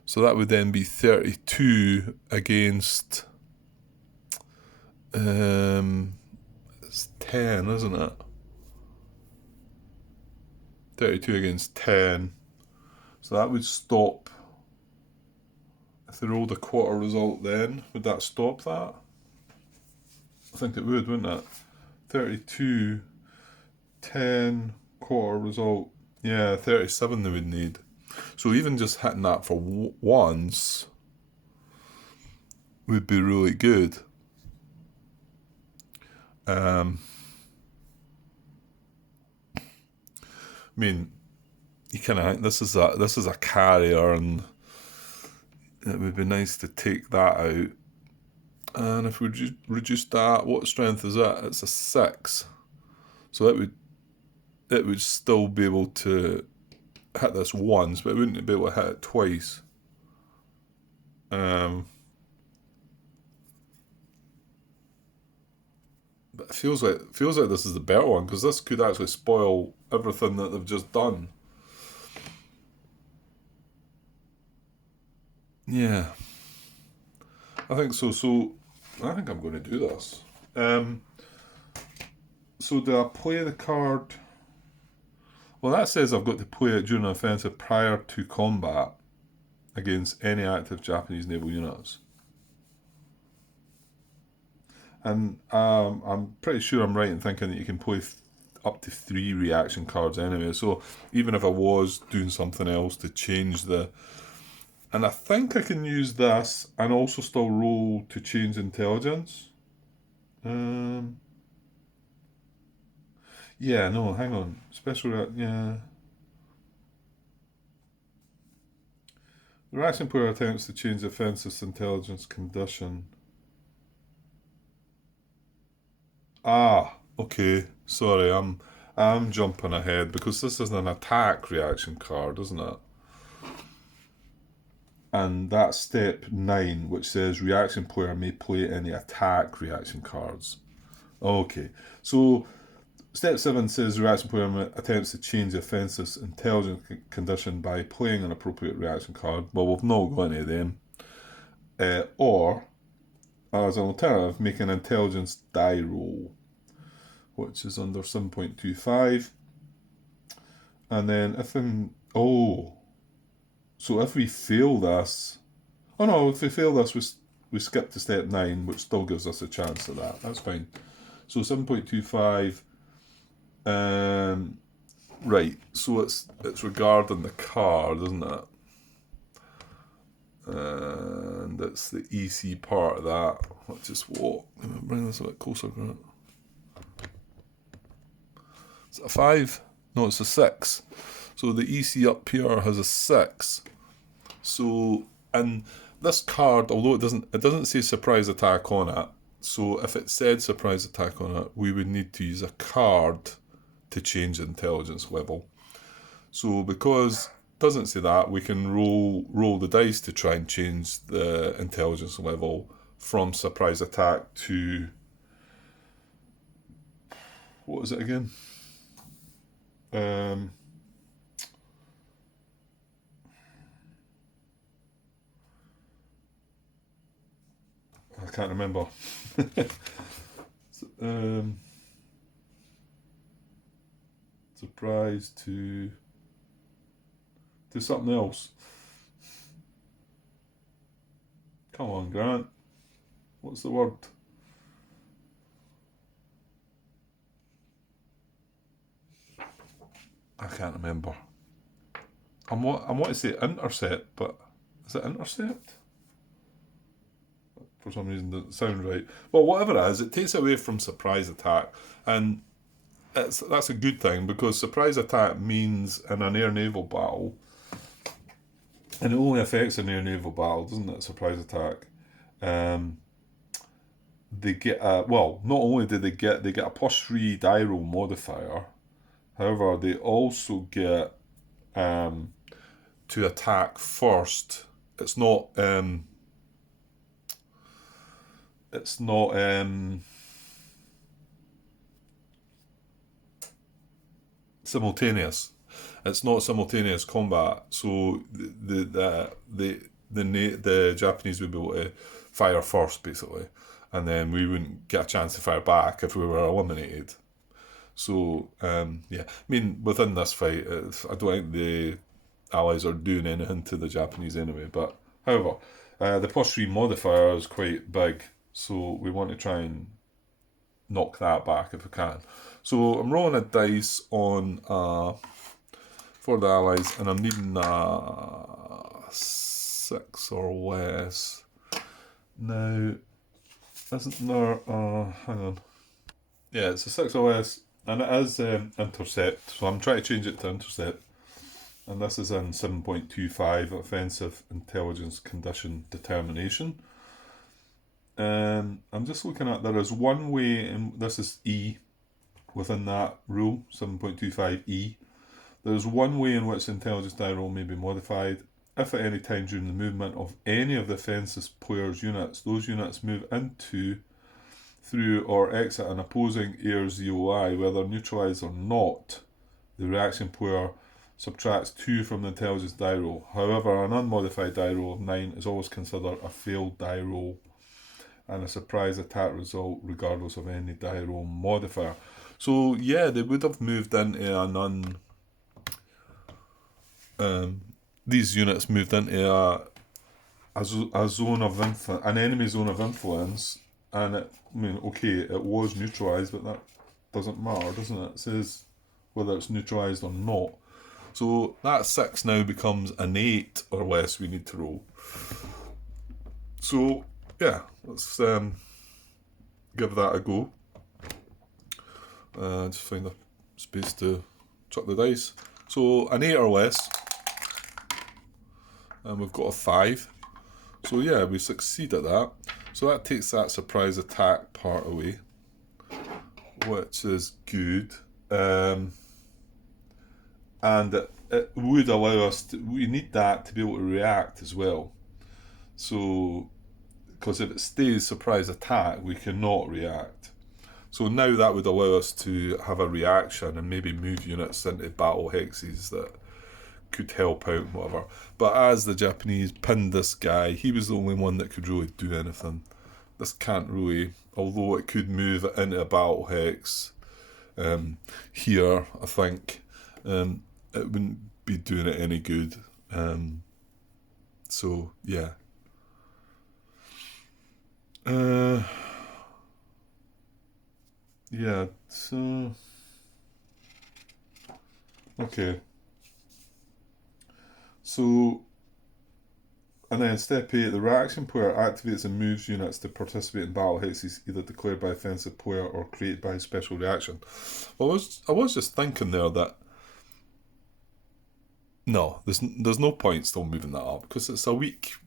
So that would then be 32 against... it's 10, isn't it? 32 against 10. So that would stop... If they rolled a quarter result then, would that stop that? I think it would, wouldn't it? 32, 10, quarter result. Yeah, 37 they would need. So even just hitting that for once would be really good. I mean, you kind of think this is a carrier, and it would be nice to take that out. And if we reduce that, what strength is that? It's a 6. So it would still be able to hit this once, but it wouldn't be able to hit it twice. But it feels like this is the better one, because this could actually spoil everything that they've just done. Yeah, I think so. So I think I'm going to do this. So do I play the card? Well, that says I've got to play it during an offensive prior to combat against any active Japanese naval units. And I'm pretty sure I'm right in thinking that you can play up to 3 reaction cards anyway. So even if I was doing something else to change the... And I think I can use this and also still roll to change intelligence. Yeah, no, hang on. Yeah. The reaction player attempts to change the offensive intelligence condition. Ah, okay. Sorry, I'm jumping ahead, because this is an attack reaction card, isn't it? And that's step 9, which says reaction player may play any attack reaction cards. Okay, so step 7 says reaction player attempts to change the offensive intelligence condition by playing an appropriate reaction card. Well, we've not got any of them. Or, as an alternative, make an intelligence die roll, which is under 7.25. And then so if we fail this... Oh no, if we fail this, we skip to step 9, which still gives us a chance at that. That's fine. So 7.25... right, so it's regarding the card, isn't it? And it's the EC part of that. Let's just walk. Bring this a bit closer. Is it a 5? No, it's a 6. So the EC up here has a 6. So, and this card, although it doesn't say surprise attack on it. So if it said surprise attack on it, we would need to use a card to change the intelligence level. So because it doesn't say that, we can roll the dice to try and change the intelligence level from surprise attack to... What is it again? I can't remember. Surprise to something else. Come on, Grant. What's the word? I can't remember. I want to say intercept, but is it intercept? For some reason, it doesn't sound right. Well, whatever it is, it takes away from surprise attack, and that's a good thing, because surprise attack means in an air-naval battle, and it only affects an air-naval battle, doesn't it? Surprise attack. They get not only do they get a +3 die roll modifier, however, they also get to attack first. It's not simultaneous. It's not simultaneous combat, so the Japanese would be able to fire first, basically, and then we wouldn't get a chance to fire back if we were eliminated. So yeah, I mean, within this fight, I don't think the Allies are doing anything to the Japanese anyway. But however, the +3 modifier is quite big, so we want to try and knock that back if we can. So I'm rolling a dice on for the Allies, and I'm needing a 6 or less. Now, isn't there, hang on. Yeah, it's a 6OS, and it is intercept, so I'm trying to change it to intercept. And this is in 7.25 offensive intelligence condition determination. I'm just looking at, there is one way, and this is E within that rule, 7.25E. There's one way in which the intelligence die roll may be modified. If at any time during the movement of any of the offensive player's units, those units move into, through, or exit an opposing air ZOI, whether neutralised or not, the reaction player subtracts 2 from the intelligence die roll. However, an unmodified die roll of 9 is always considered a failed die roll and a surprise attack result regardless of any die roll modifier. So yeah, they would have moved into these units moved into a zone of an enemy zone of influence, and it, I mean, okay, it was neutralised, but that doesn't matter, doesn't it? It says whether it's neutralised or not. So that 6 now becomes an 8 or less we need to roll. So yeah, let's give that a go. Just find a space to chuck the dice. So an 8 or less, and we've got a 5. So yeah, we succeed at that. So that takes that surprise attack part away, which is good. And it would allow us to, we need that to be able to react as well. So, because if it stays surprise attack, we cannot react. So now that would allow us to have a reaction and maybe move units into battle hexes that could help out and whatever. But as the Japanese pinned this guy, he was the only one that could really do anything. This can't really, although it could move into a battle hex here, I think, it wouldn't be doing it any good. So yeah. Yeah, so okay. So, and then step 8, the reaction player activates and moves units to participate in battle hexes either declared by offensive player or created by a special reaction. Well, I was just thinking there that no, there's no point still moving that up because it's a weak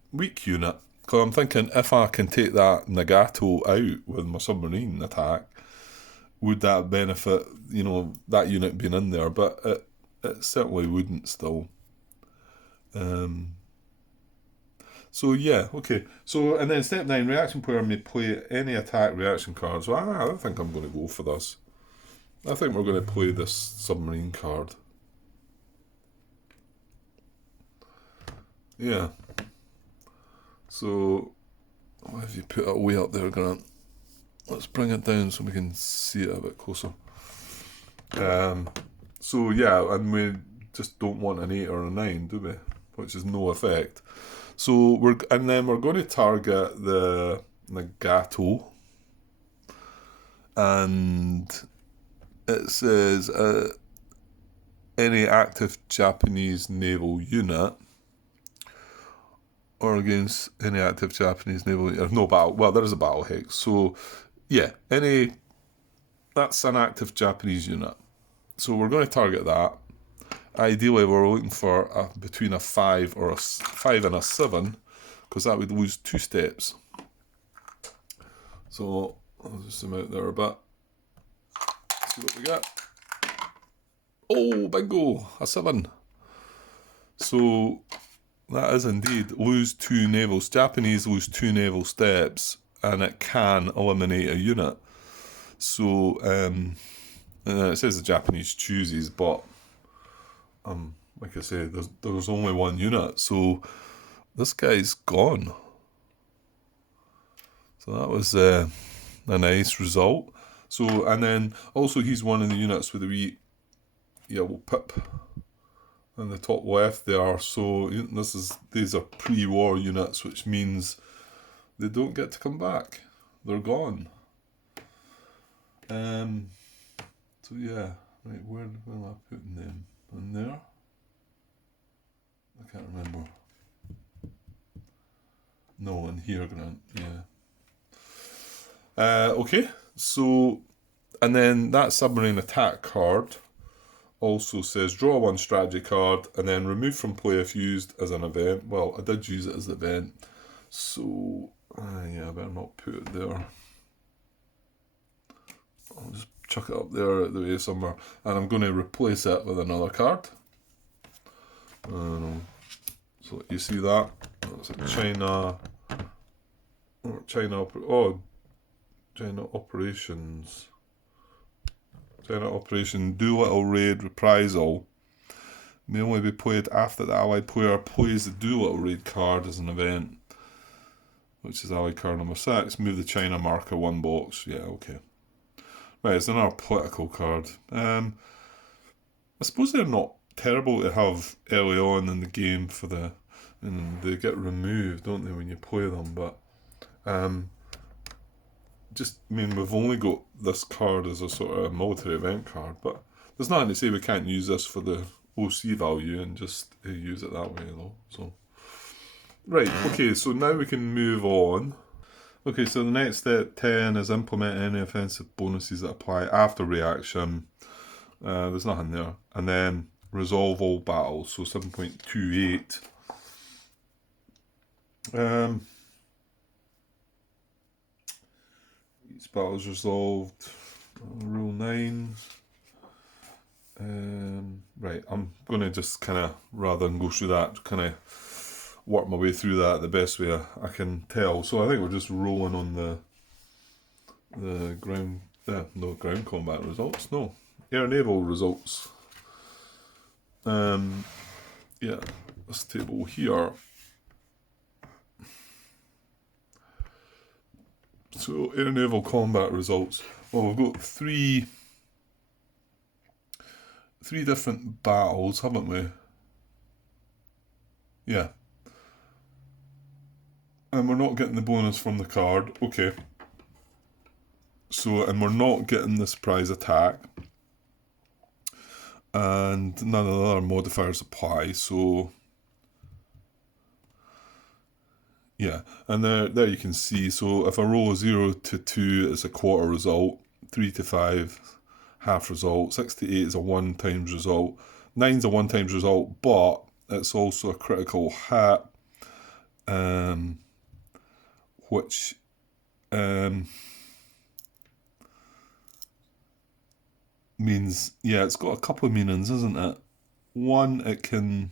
unit. Because I'm thinking if I can take that Nagato out with my submarine attack, would that benefit, that unit being in there? But it certainly wouldn't still. So yeah, okay. So, and then step 9, reaction player may play any attack reaction cards. Well, I think I'm going to go for this. I think we're going to play this submarine card. Yeah. So, why have you put it way up there, Grant? Let's bring it down so we can see it a bit closer. So yeah, and we just don't want an 8 or a 9, do we? Which is no effect. So we're going to target the Nagato, and it says any active Japanese naval unit, or against any active Japanese naval unit. No battle. Well, there is a battle hex. So yeah, that's an active Japanese unit. So we're going to target that. Ideally, we're looking for between a 5 and a 7, because that would lose 2 steps. So I'll just zoom out there a bit. See what we get. Oh, bingo, a 7. So that is indeed lose 2 navals. Japanese lose 2 naval steps, and it can eliminate a unit. So it says the Japanese chooses, but like I say, there's only 1 unit, so this guy's gone. So that was a nice result. So, and then also he's one of the units with the wee yellow pip on the top left there. So these are pre-war units, which means they don't get to come back. They're gone. So yeah, right, where am I putting them? In there? I can't remember. No, in here, Grant. Yeah. Okay, so, and then that submarine attack card also says draw one strategy card and then remove from play if used as an event. Well, I did use it as an event, so yeah, I better not put it there. I'll just chuck it up there at the way somewhere, and I'm going to replace it with another card. So you see that? That's a China operations. China Operation Doolittle Raid Reprisal may only be played after the allied player plays the Doolittle Raid card as an event, which is allied card number 6. Move the China marker 1 box. Yeah, okay. Right, it's another political card. I suppose they're not terrible to have early on in the game and they get removed, don't they, when you play them, but we've only got this card as a sort of military event card, but there's nothing to say we can't use this for the OC value and just use it that way though. So, right, okay, so now we can move on. Okay, so the next step 10 is implement any offensive bonuses that apply after reaction. There's nothing there. And then resolve all battles, so 7.28. Each battle is resolved. Rule 9. Right, I'm going to just kind of, rather than go through that, kind of work my way through that the best way I can tell. So I think we're just rolling on the ground, no ground combat results, no, air naval results. Yeah, this table here. So air naval combat results. Well, we've got three different battles, haven't we? Yeah. And we're not getting the bonus from the card. Okay. So, and we're not getting the surprise attack. And none of the other modifiers apply, so... Yeah, and there you can see, so if I roll a 0 to 2, it's a quarter result. 3 to 5, half result. 6 to 8 is a 1 times result. 9 is a 1 times result, but it's also a critical hit, which means, yeah, it's got a couple of meanings, isn't it? One, it can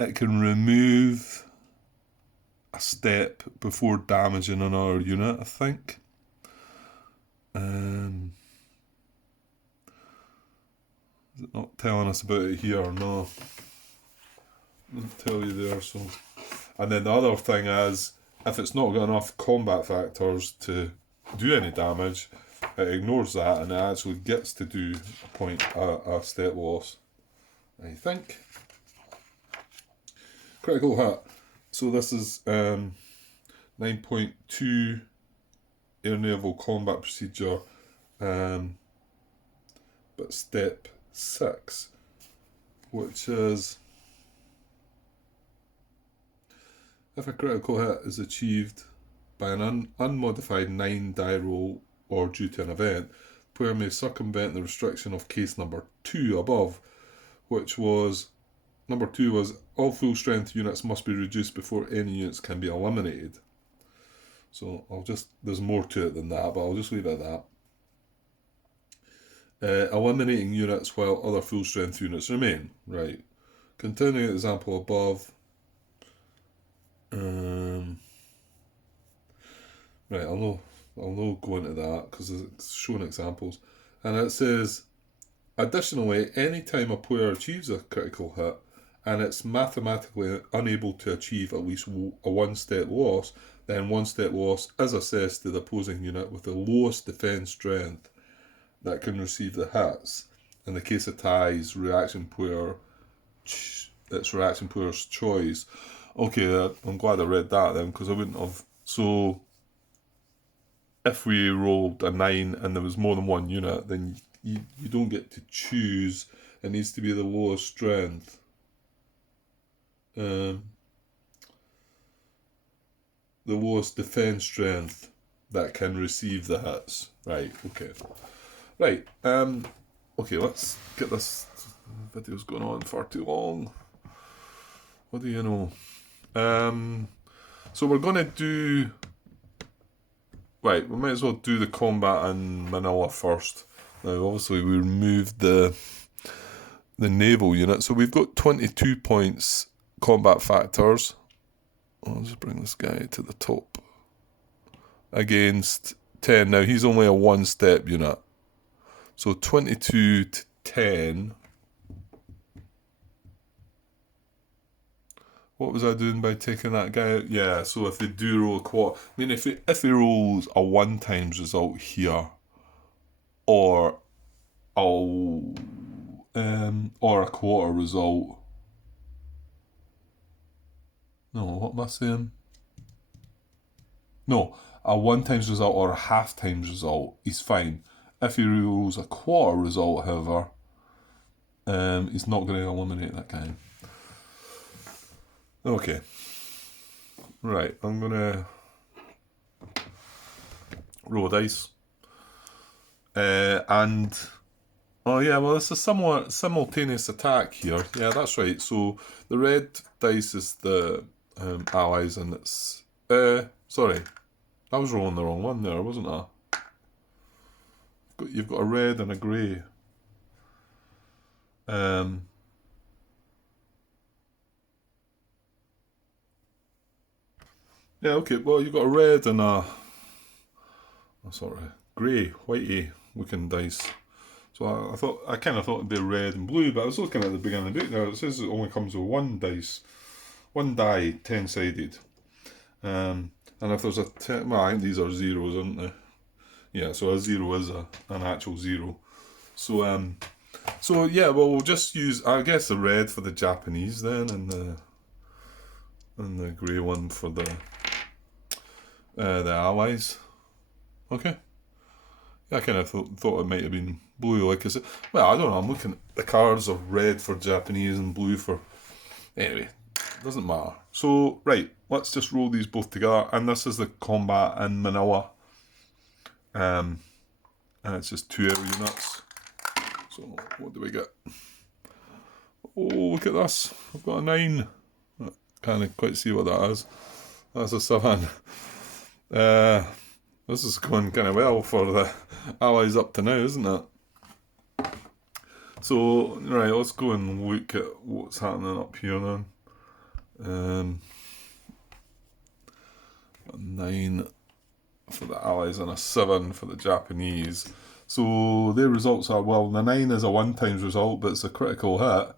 remove a step before damaging another unit, I think. Is it not telling us about it here or no? Doesn't tell you there, so. And then the other thing is, if it's not got enough combat factors to do any damage, it ignores that and it actually gets to do a step loss, I think. Critical hit. So this is 9.2 air naval combat procedure, but step 6, which is if a critical hit is achieved by an unmodified 9 die roll or due to an event, player may circumvent the restriction of case number 2 above, which was number 2 was all full strength units must be reduced before any units can be eliminated. So there's more to it than that, but I'll just leave it at that. Eliminating units while other full strength units remain. Right. Continuing the example above. Right, I'll not go into that because it's showing examples. And it says, additionally, any time a player achieves a critical hit and it's mathematically unable to achieve at least a 1-step loss, then 1-step loss is assessed to the opposing unit with the lowest defense strength that can receive the hits. In the case of ties, it's reaction player's choice. Okay, I'm glad I read that then, because I wouldn't have. So, if we rolled a 9 and there was more than one unit, then you don't get to choose. It needs to be the lowest strength. the lowest defense strength that can receive the hits. Right, okay. Right, okay, let's get this. Video's going on far too long. What do you know? So we're going to do... Right, we might as well do the combat in Manila first. Now, obviously, we removed the naval unit. So we've got 22 points combat factors. I'll just bring this guy to the top. Against 10. Now, he's only a one-step unit. So 22 to 10. What was I doing by taking that guy out? Yeah, so if they do roll a quarter... I mean, if he rolls a 1 times result here, or a quarter result... No, what am I saying? No, a 1 times result or a half times result, he's fine. If he rolls a quarter result, however, he's not going to eliminate that guy. Okay. Right, I'm going to roll dice. And... Oh yeah, well it's a somewhat simultaneous attack here. Yeah, that's right. So the red dice is the allies, and it's... sorry. I was rolling the wrong one there, wasn't I? You've got a red and a grey. Yeah, okay, well you've got a red and a sort of grey, whitey looking dice. So I kind of thought it'd be red and blue, but I was looking at the beginning of the book there. It says it only comes with one die, 10-sided. And if there's a 10, well, I think these are zeros, aren't they? Yeah, so a 0 is an actual 0. So yeah, well we'll just use, I guess, the red for the Japanese then, and the grey one for the allies. Okay. Yeah, I kind of thought it might have been blue, like I said. Well, I don't know, I'm looking at the cards of red for Japanese and blue for... Anyway, doesn't matter. So, right, let's just roll these both together. And this is the combat in Manila. And it's just 2 air units. So, what do we get? Oh, look at this. I've got a 9. I can't quite see what that is. That's a 7. This is going kind of well for the allies up to now, isn't it? So, right, let's go and look at what's happening up here then. A 9 for the allies and a 7 for the Japanese. So their results are, well, the 9 is a 1 times result, but it's a critical hit.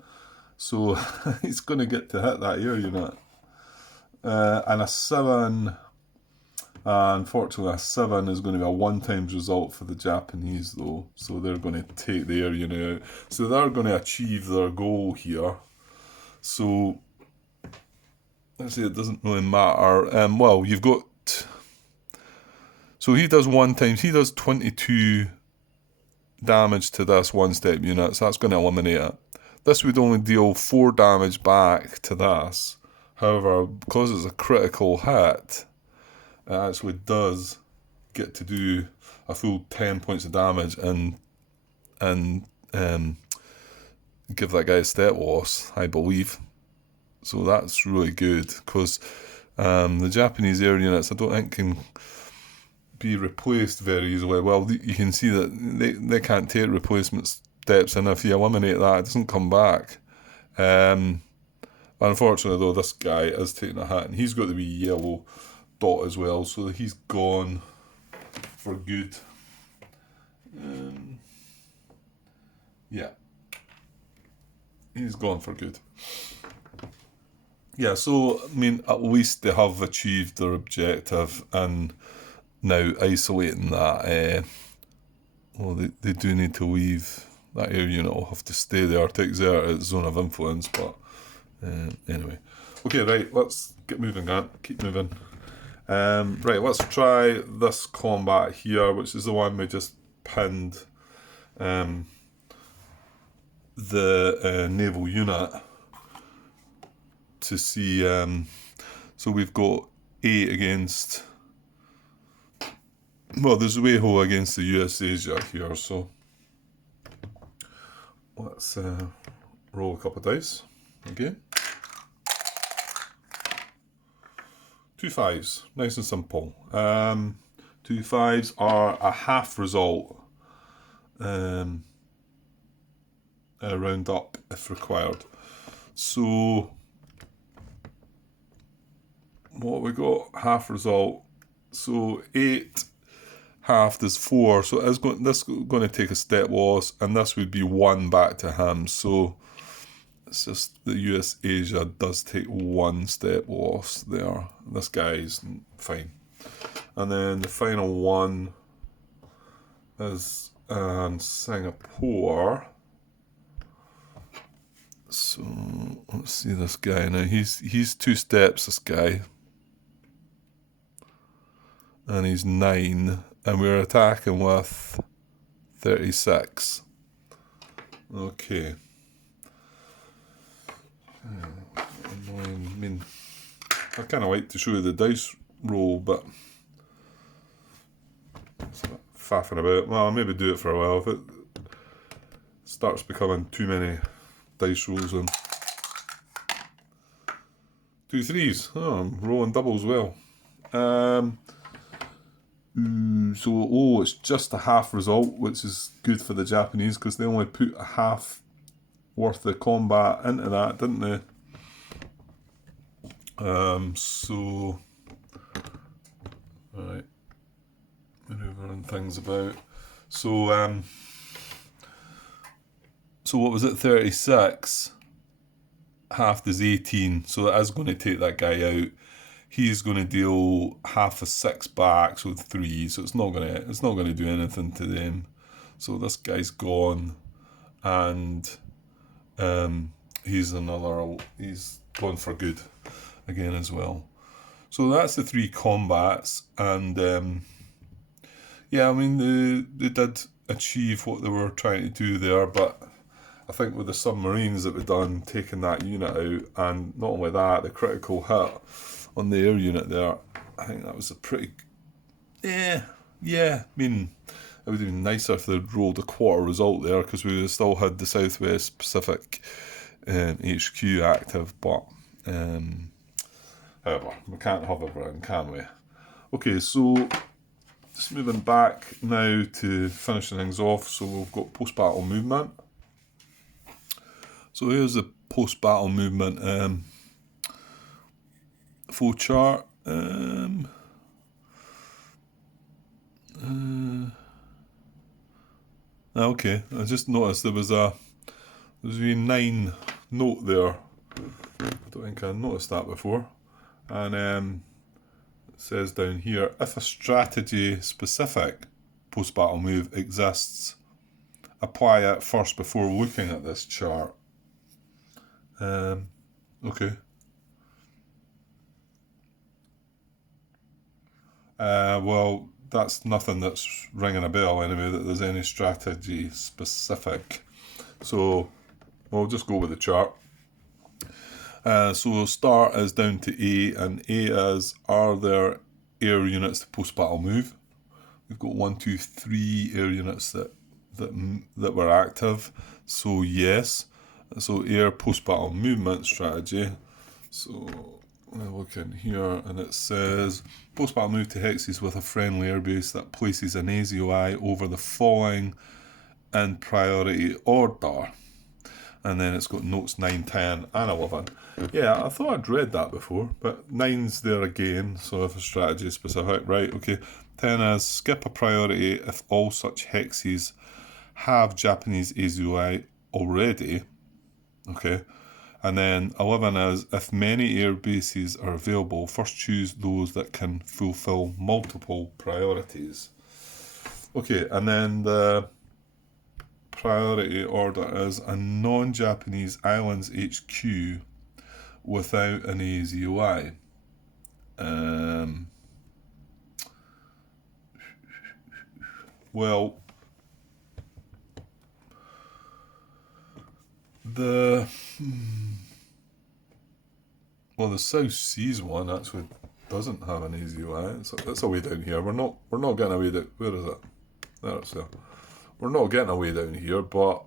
So he's going to get to hit that air unit. And a 7... unfortunately, a 7 is going to be a 1 times result for the Japanese, though. So they're going to take the air unit out. So they're going to achieve their goal here. So, let's say it doesn't really matter. Well, you've got... So he does 1 times. He does 22 damage to this 1-step unit. So that's going to eliminate it. This would only deal 4 damage back to this. However, because it's a critical hit... it actually does get to do a full 10 points of damage and give that guy a step loss, I believe. So that's really good, because the Japanese air units, I don't think can be replaced very easily. Well, you can see that they can't take replacement steps, and if you eliminate that, it doesn't come back. Unfortunately, though, this guy is taking a hit, and he's got the wee yellow dot as well, so he's gone for good. Yeah, he's gone for good. Yeah, so I mean, at least they have achieved their objective, and now isolating that. Well, they do need to leave that air unit. Will have to stay there to exert its zone of influence. But anyway, okay, right. Let's get moving, Grant. Keep moving. Right, let's try this combat here, which is the one we just pinned the naval unit to see. So we've got 8 against, well, there's Oahu against the US Asia here, so let's roll a couple of dice again. 2 5s, nice and simple. 2 5s are a half result, round up if required. So what we got, half result, so 8 halved is 4, so this is going to take a step loss, and this would be 1 back to him, so it's just the US Asia does take 1 step loss there. This guy's fine. And then the final one is Singapore. So let's see this guy now. He's 2 steps, this guy. And he's 9. And we're attacking with 36. Okay. I mean, I kind of like to show you the dice roll, but it's a bit faffing about. Well, I'll maybe do it for a while. If it starts becoming too many dice rolls and 2 3s. Oh, I'm rolling doubles well. So, it's just a half result, which is good for the Japanese because they only put a half worth of combat into that, didn't they? So, alright, maneuvering things about. So, so what was it? 36 halved is 18, so that is going to take that guy out. He's going to deal half a 6 back, so 3. So it's not going to do anything to them. So this guy's gone, and he's gone for good again as well. So that's the 3 combats, and yeah, I mean they did achieve what they were trying to do there, but I think with the submarines that we've done, taking that unit out, and not only that, the critical hit on the air unit there, I think that was a pretty, yeah, I mean, it would have been nicer if they'd rolled a quarter result there, because we would have still had the Southwest Pacific HQ active, but however, we can't hover around, can we? Okay, so just moving back now to finishing things off, so we've got post-battle movement. So here's the post-battle movement flow chart. Okay, I just noticed there's a 9 note there. I don't think I noticed that before. And it says down here, if a strategy specific post-battle move exists, apply it first before looking at this chart. Okay. Well, that's nothing that's ringing a bell anyway, that there's any strategy specific. So we'll just go with the chart. So start is down to A, and A is, are there air units to post-battle move? We've got 1, 2, 3 air units that were active. So yes. So air post-battle movement strategy. So I look in here and it says post-battle move to hexes with a friendly airbase that places an AZOI over the following in priority order. And then it's got notes 9, 10 and 11. Yeah, I thought I'd read that before, but 9's there again, so if a strategy specific, right, okay. 10 is skip a priority if all such hexes have Japanese AZOI already. Okay, and then 11 is, if many air bases are available, first choose those that can fulfill multiple priorities. Okay, and then the priority order is a non-Japanese islands HQ without an AZOI. Well, the South Seas one, that's with doesn't have an easy UI. It's a way down here. We're not getting away down. Where is it? There it's there. We're not getting away down here, but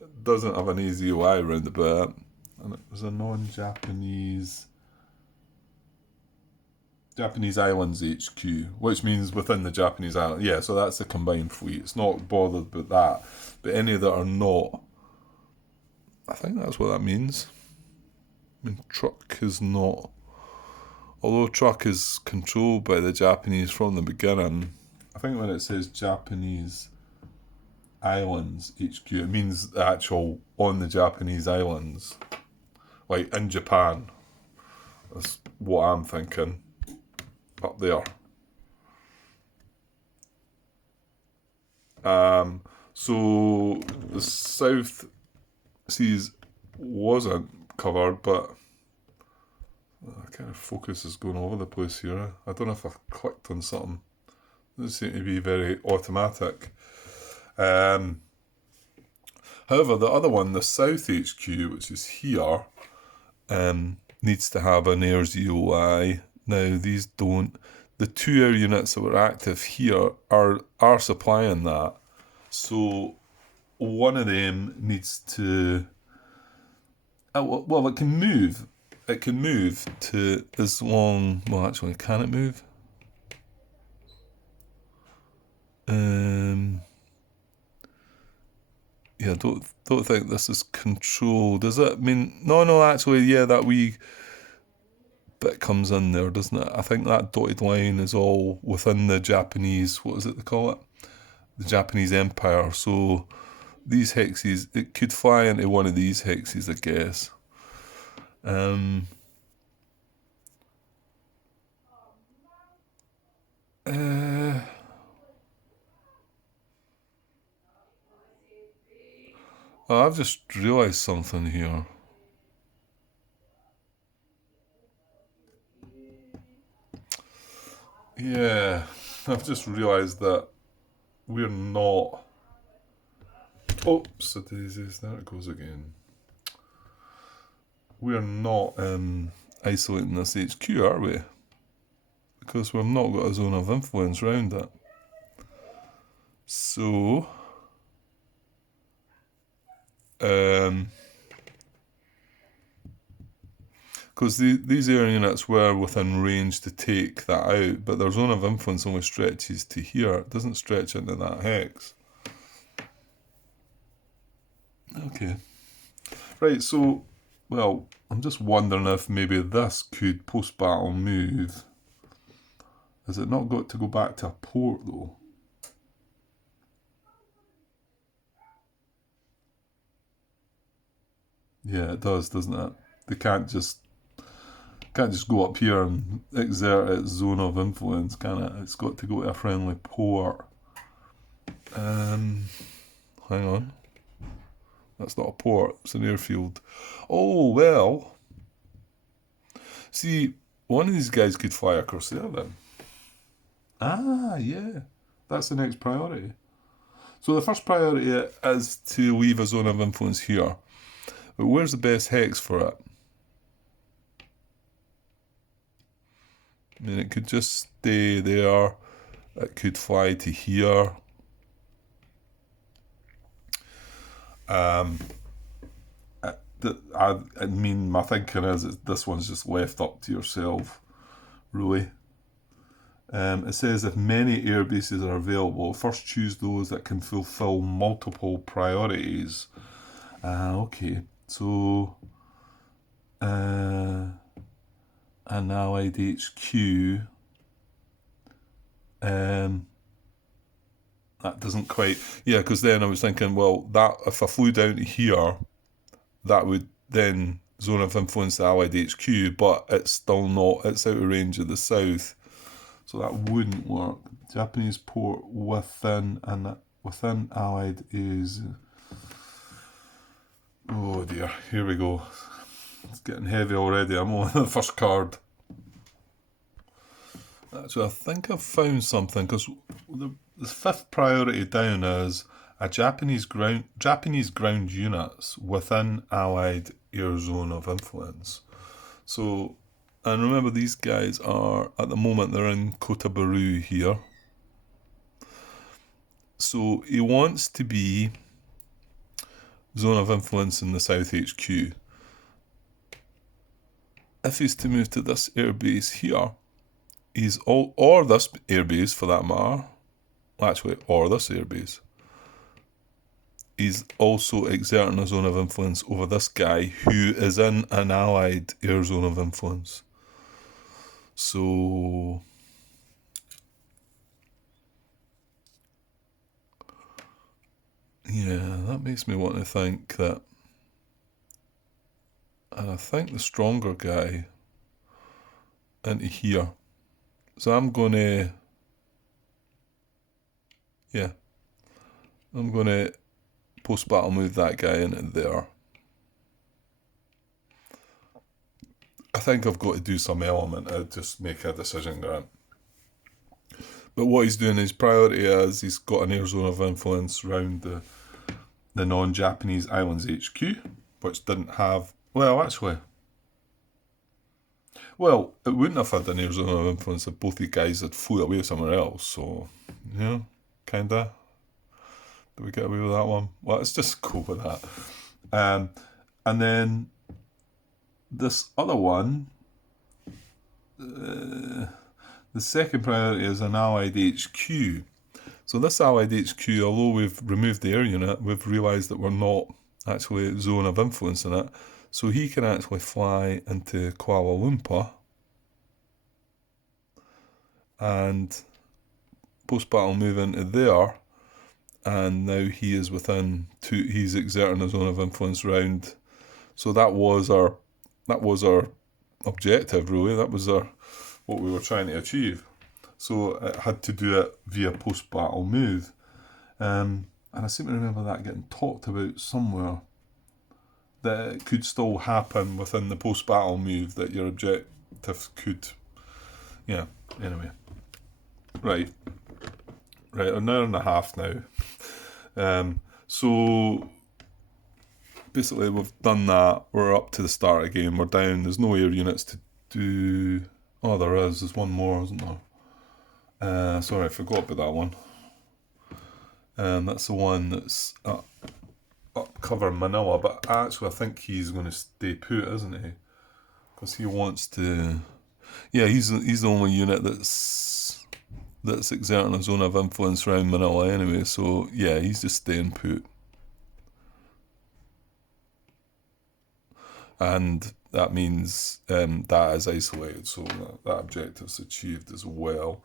it doesn't have an easy UI around about it. And it was a non-Japanese Islands HQ, which means within the Japanese island. Yeah, so that's a combined fleet. It's not bothered with that. But any that are not, I think that's what that means. I mean, truck is not. Although truck is controlled by the Japanese from the beginning, I think when it says Japanese Islands HQ, it means the actual on the Japanese islands. Like in Japan. That's what I'm thinking. Up there. So the South Seas wasn't covered, but kind of focus is going all over the place here. I don't know if I've clicked on something. It doesn't seem to be very automatic. However, the other one, the South HQ, which is here, needs to have an AIRS EOI. Now, these don't. The 2 air units that were active here are supplying that. So, one of them needs to... well, it can move. It can move to as long... Well, actually, can it move? Yeah, don't think this is controlled. Does it? I mean, no, actually, yeah, that wee bit comes in there, doesn't it? I think that dotted line is all within the Japanese, what is it they call it? The Japanese Empire. So these hexes, it could fly into one of these hexes, I guess. Oh, I've just realised something here. Yeah, I've just realised that we're not... Oops, daisies, there it goes again. We're not isolating this HQ, are we? Because we've not got a zone of influence around it. So... because these air units were within range to take that out, but their zone of influence only stretches to here. It doesn't stretch into that hex. Okay. Right, so, well, I'm just wondering if maybe this could post-battle move. Has it not got to go back to a port, though? Yeah, it does, doesn't it? They can't just go up here and exert its zone of influence, can it? It's got to go to a friendly port. Hang on. That's not a port, it's an airfield. Oh, well. See, one of these guys could fly across there then. Ah, yeah. That's the next priority. So the first priority is to leave a zone of influence here. But where's the best hex for it? I mean, it could just stay there. It could fly to here. I mean, my thinking is that this one's just left up to yourself, really. It says if many air bases are available, first choose those that can fulfill multiple priorities. Okay, so an allied HQ. That doesn't quite... Yeah, because then I was thinking, well, that if I flew down to here, that would then zone of influence the allied HQ, but it's still not... It's out of range of the south. So that wouldn't work. Japanese port within allied is... Oh dear, here we go. It's getting heavy already. I'm on the first card. Actually, I think I've found something, because the fifth priority down is a Japanese ground units within Allied air zone of influence. So And remember, these guys are, at the moment, they're in Kota Baru here. So he wants to be zone of influence in the South HQ. If he's to move to this airbase here, or this airbase for that matter, actually, or this airbase, he's also exerting a zone of influence over this guy who is in an allied air zone of influence. So yeah, that makes me want to think that, and I think the stronger guy into here. So I'm going to post-battle move that guy into there. I think I've got to do some element to just make a decision, Grant. But what he's doing, his priority is he's got an air zone of influence around the non-Japanese islands HQ, which didn't have, well, actually, well, it wouldn't have had an air zone of influence if both the guys had flew away somewhere else. So, yeah, kinda. Did we get away with that one? Well, let's just go with that. And then this other one, the second priority is an allied HQ. So this allied HQ, although we've removed the air unit, we've realised that we're not actually a zone of influence in it. So he can actually fly into Kuala Lumpur and post-battle move into there. And now he is within he's exerting a zone of influence round. So that was our objective, really. That was what we were trying to achieve. So it had to do it via post-battle move. And I seem to remember that getting talked about somewhere, that it could still happen within the post-battle move, that your objective could, yeah, anyway. Right, an hour and a half now. So basically we've done that, we're up to the start again, we're down, there's no air units to do. Oh, there's one more, isn't there? Sorry, I forgot about that one. That's the one that's up cover Manila, but actually I think he's going to stay put, isn't he? Because he wants to, yeah, he's the only unit that's exerting a zone of influence around Manila anyway, so yeah, he's just staying put. And that means that is isolated, so that objective's achieved as well.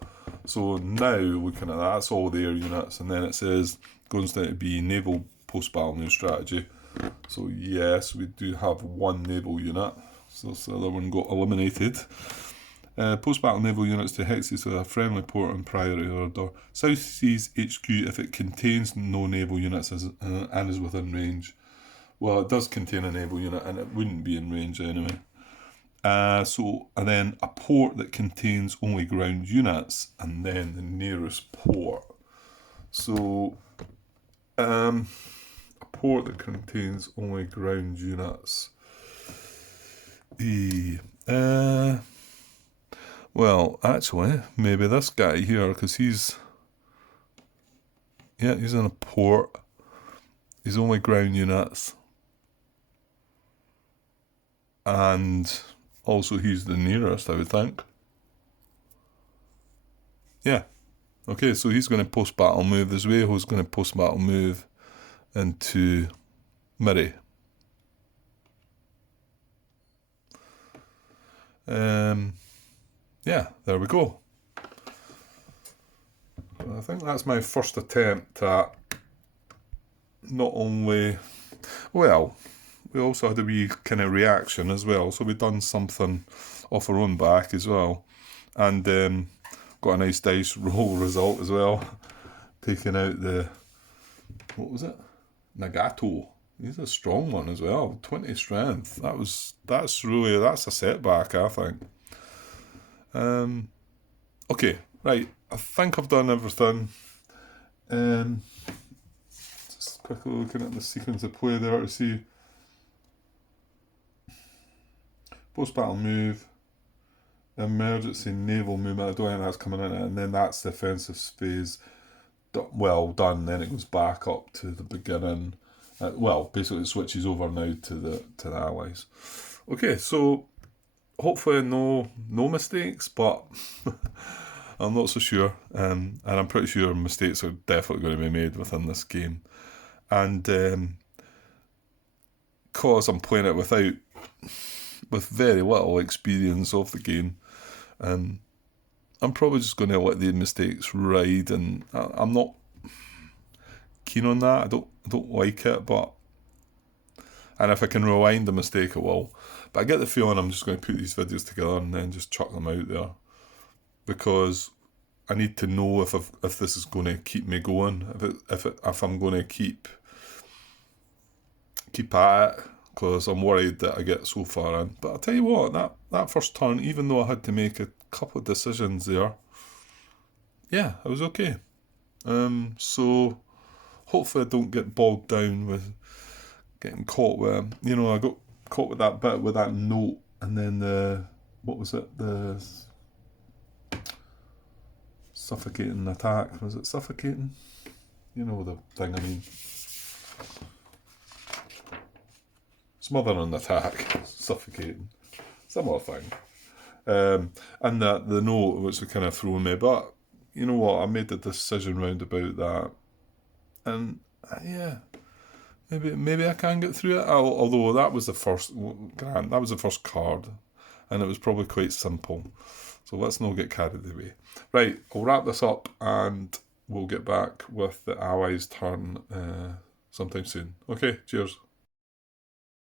So now looking at that, that's all the air units, and then it says goes down to be naval post-battle move strategy. So yes, we do have one naval unit, so the other one got eliminated. Post-battle naval units to hexsides with a friendly port and priority order. South Seas HQ if it contains no naval units and is within range. Well, it does contain a naval unit and it wouldn't be in range anyway. And then a port that contains only ground units, and then the nearest port. So, a port that contains only ground units. Well, actually, maybe this guy here, because he's in a port. He's only ground units. And also he's the nearest, I would think. Yeah. Okay, so he's going to post-battle move. The Zueho's going to post-battle move into Miri. Yeah, there we go. I think that's my first attempt at not only, well, we also had a wee kind of reaction as well, so we've done something off our own back as well, and got a nice dice roll result as well, taking out the, what was it, Nagato. He's a strong one as well, 20 strength. That's a setback, I think. Okay, right, I think I've done everything. Just quickly looking at the sequence of play there to see. Post-battle move. emergency naval movement. I don't think that's coming in, and then that's the offensive phase. Well done. Then it goes back up to the beginning. Well, basically it switches over now to the Allies. Okay, so hopefully no mistakes, but I'm not so sure. And I'm pretty sure mistakes are definitely going to be made within this game. And because I'm playing it with very little experience of the game, I'm probably just going to let the mistakes ride, and I'm not keen on that. I don't like it, and if I can rewind the mistake, I will. But I get the feeling I'm just going to put these videos together and then just chuck them out there, because I need to know if this is going to keep me going, if I'm going to keep at it, because I'm worried that I get so far in. But I'll tell you what, that first turn, even though I had to make a couple of decisions there, yeah, I was okay. So hopefully I don't get bogged down with getting caught with, I got caught with that bit with that note, and then what was it, the suffocating attack, was it suffocating? You know the thing I mean. Smothering attack, suffocating, similar thing. And the note, which was kind of throwing me, but you know what, I made the decision round about that, and yeah, maybe I can get through it. Although that was the first card, and it was probably quite simple. So let's not get carried away. Right, I'll wrap this up, and we'll get back with the Allies' turn sometime soon. Okay, cheers.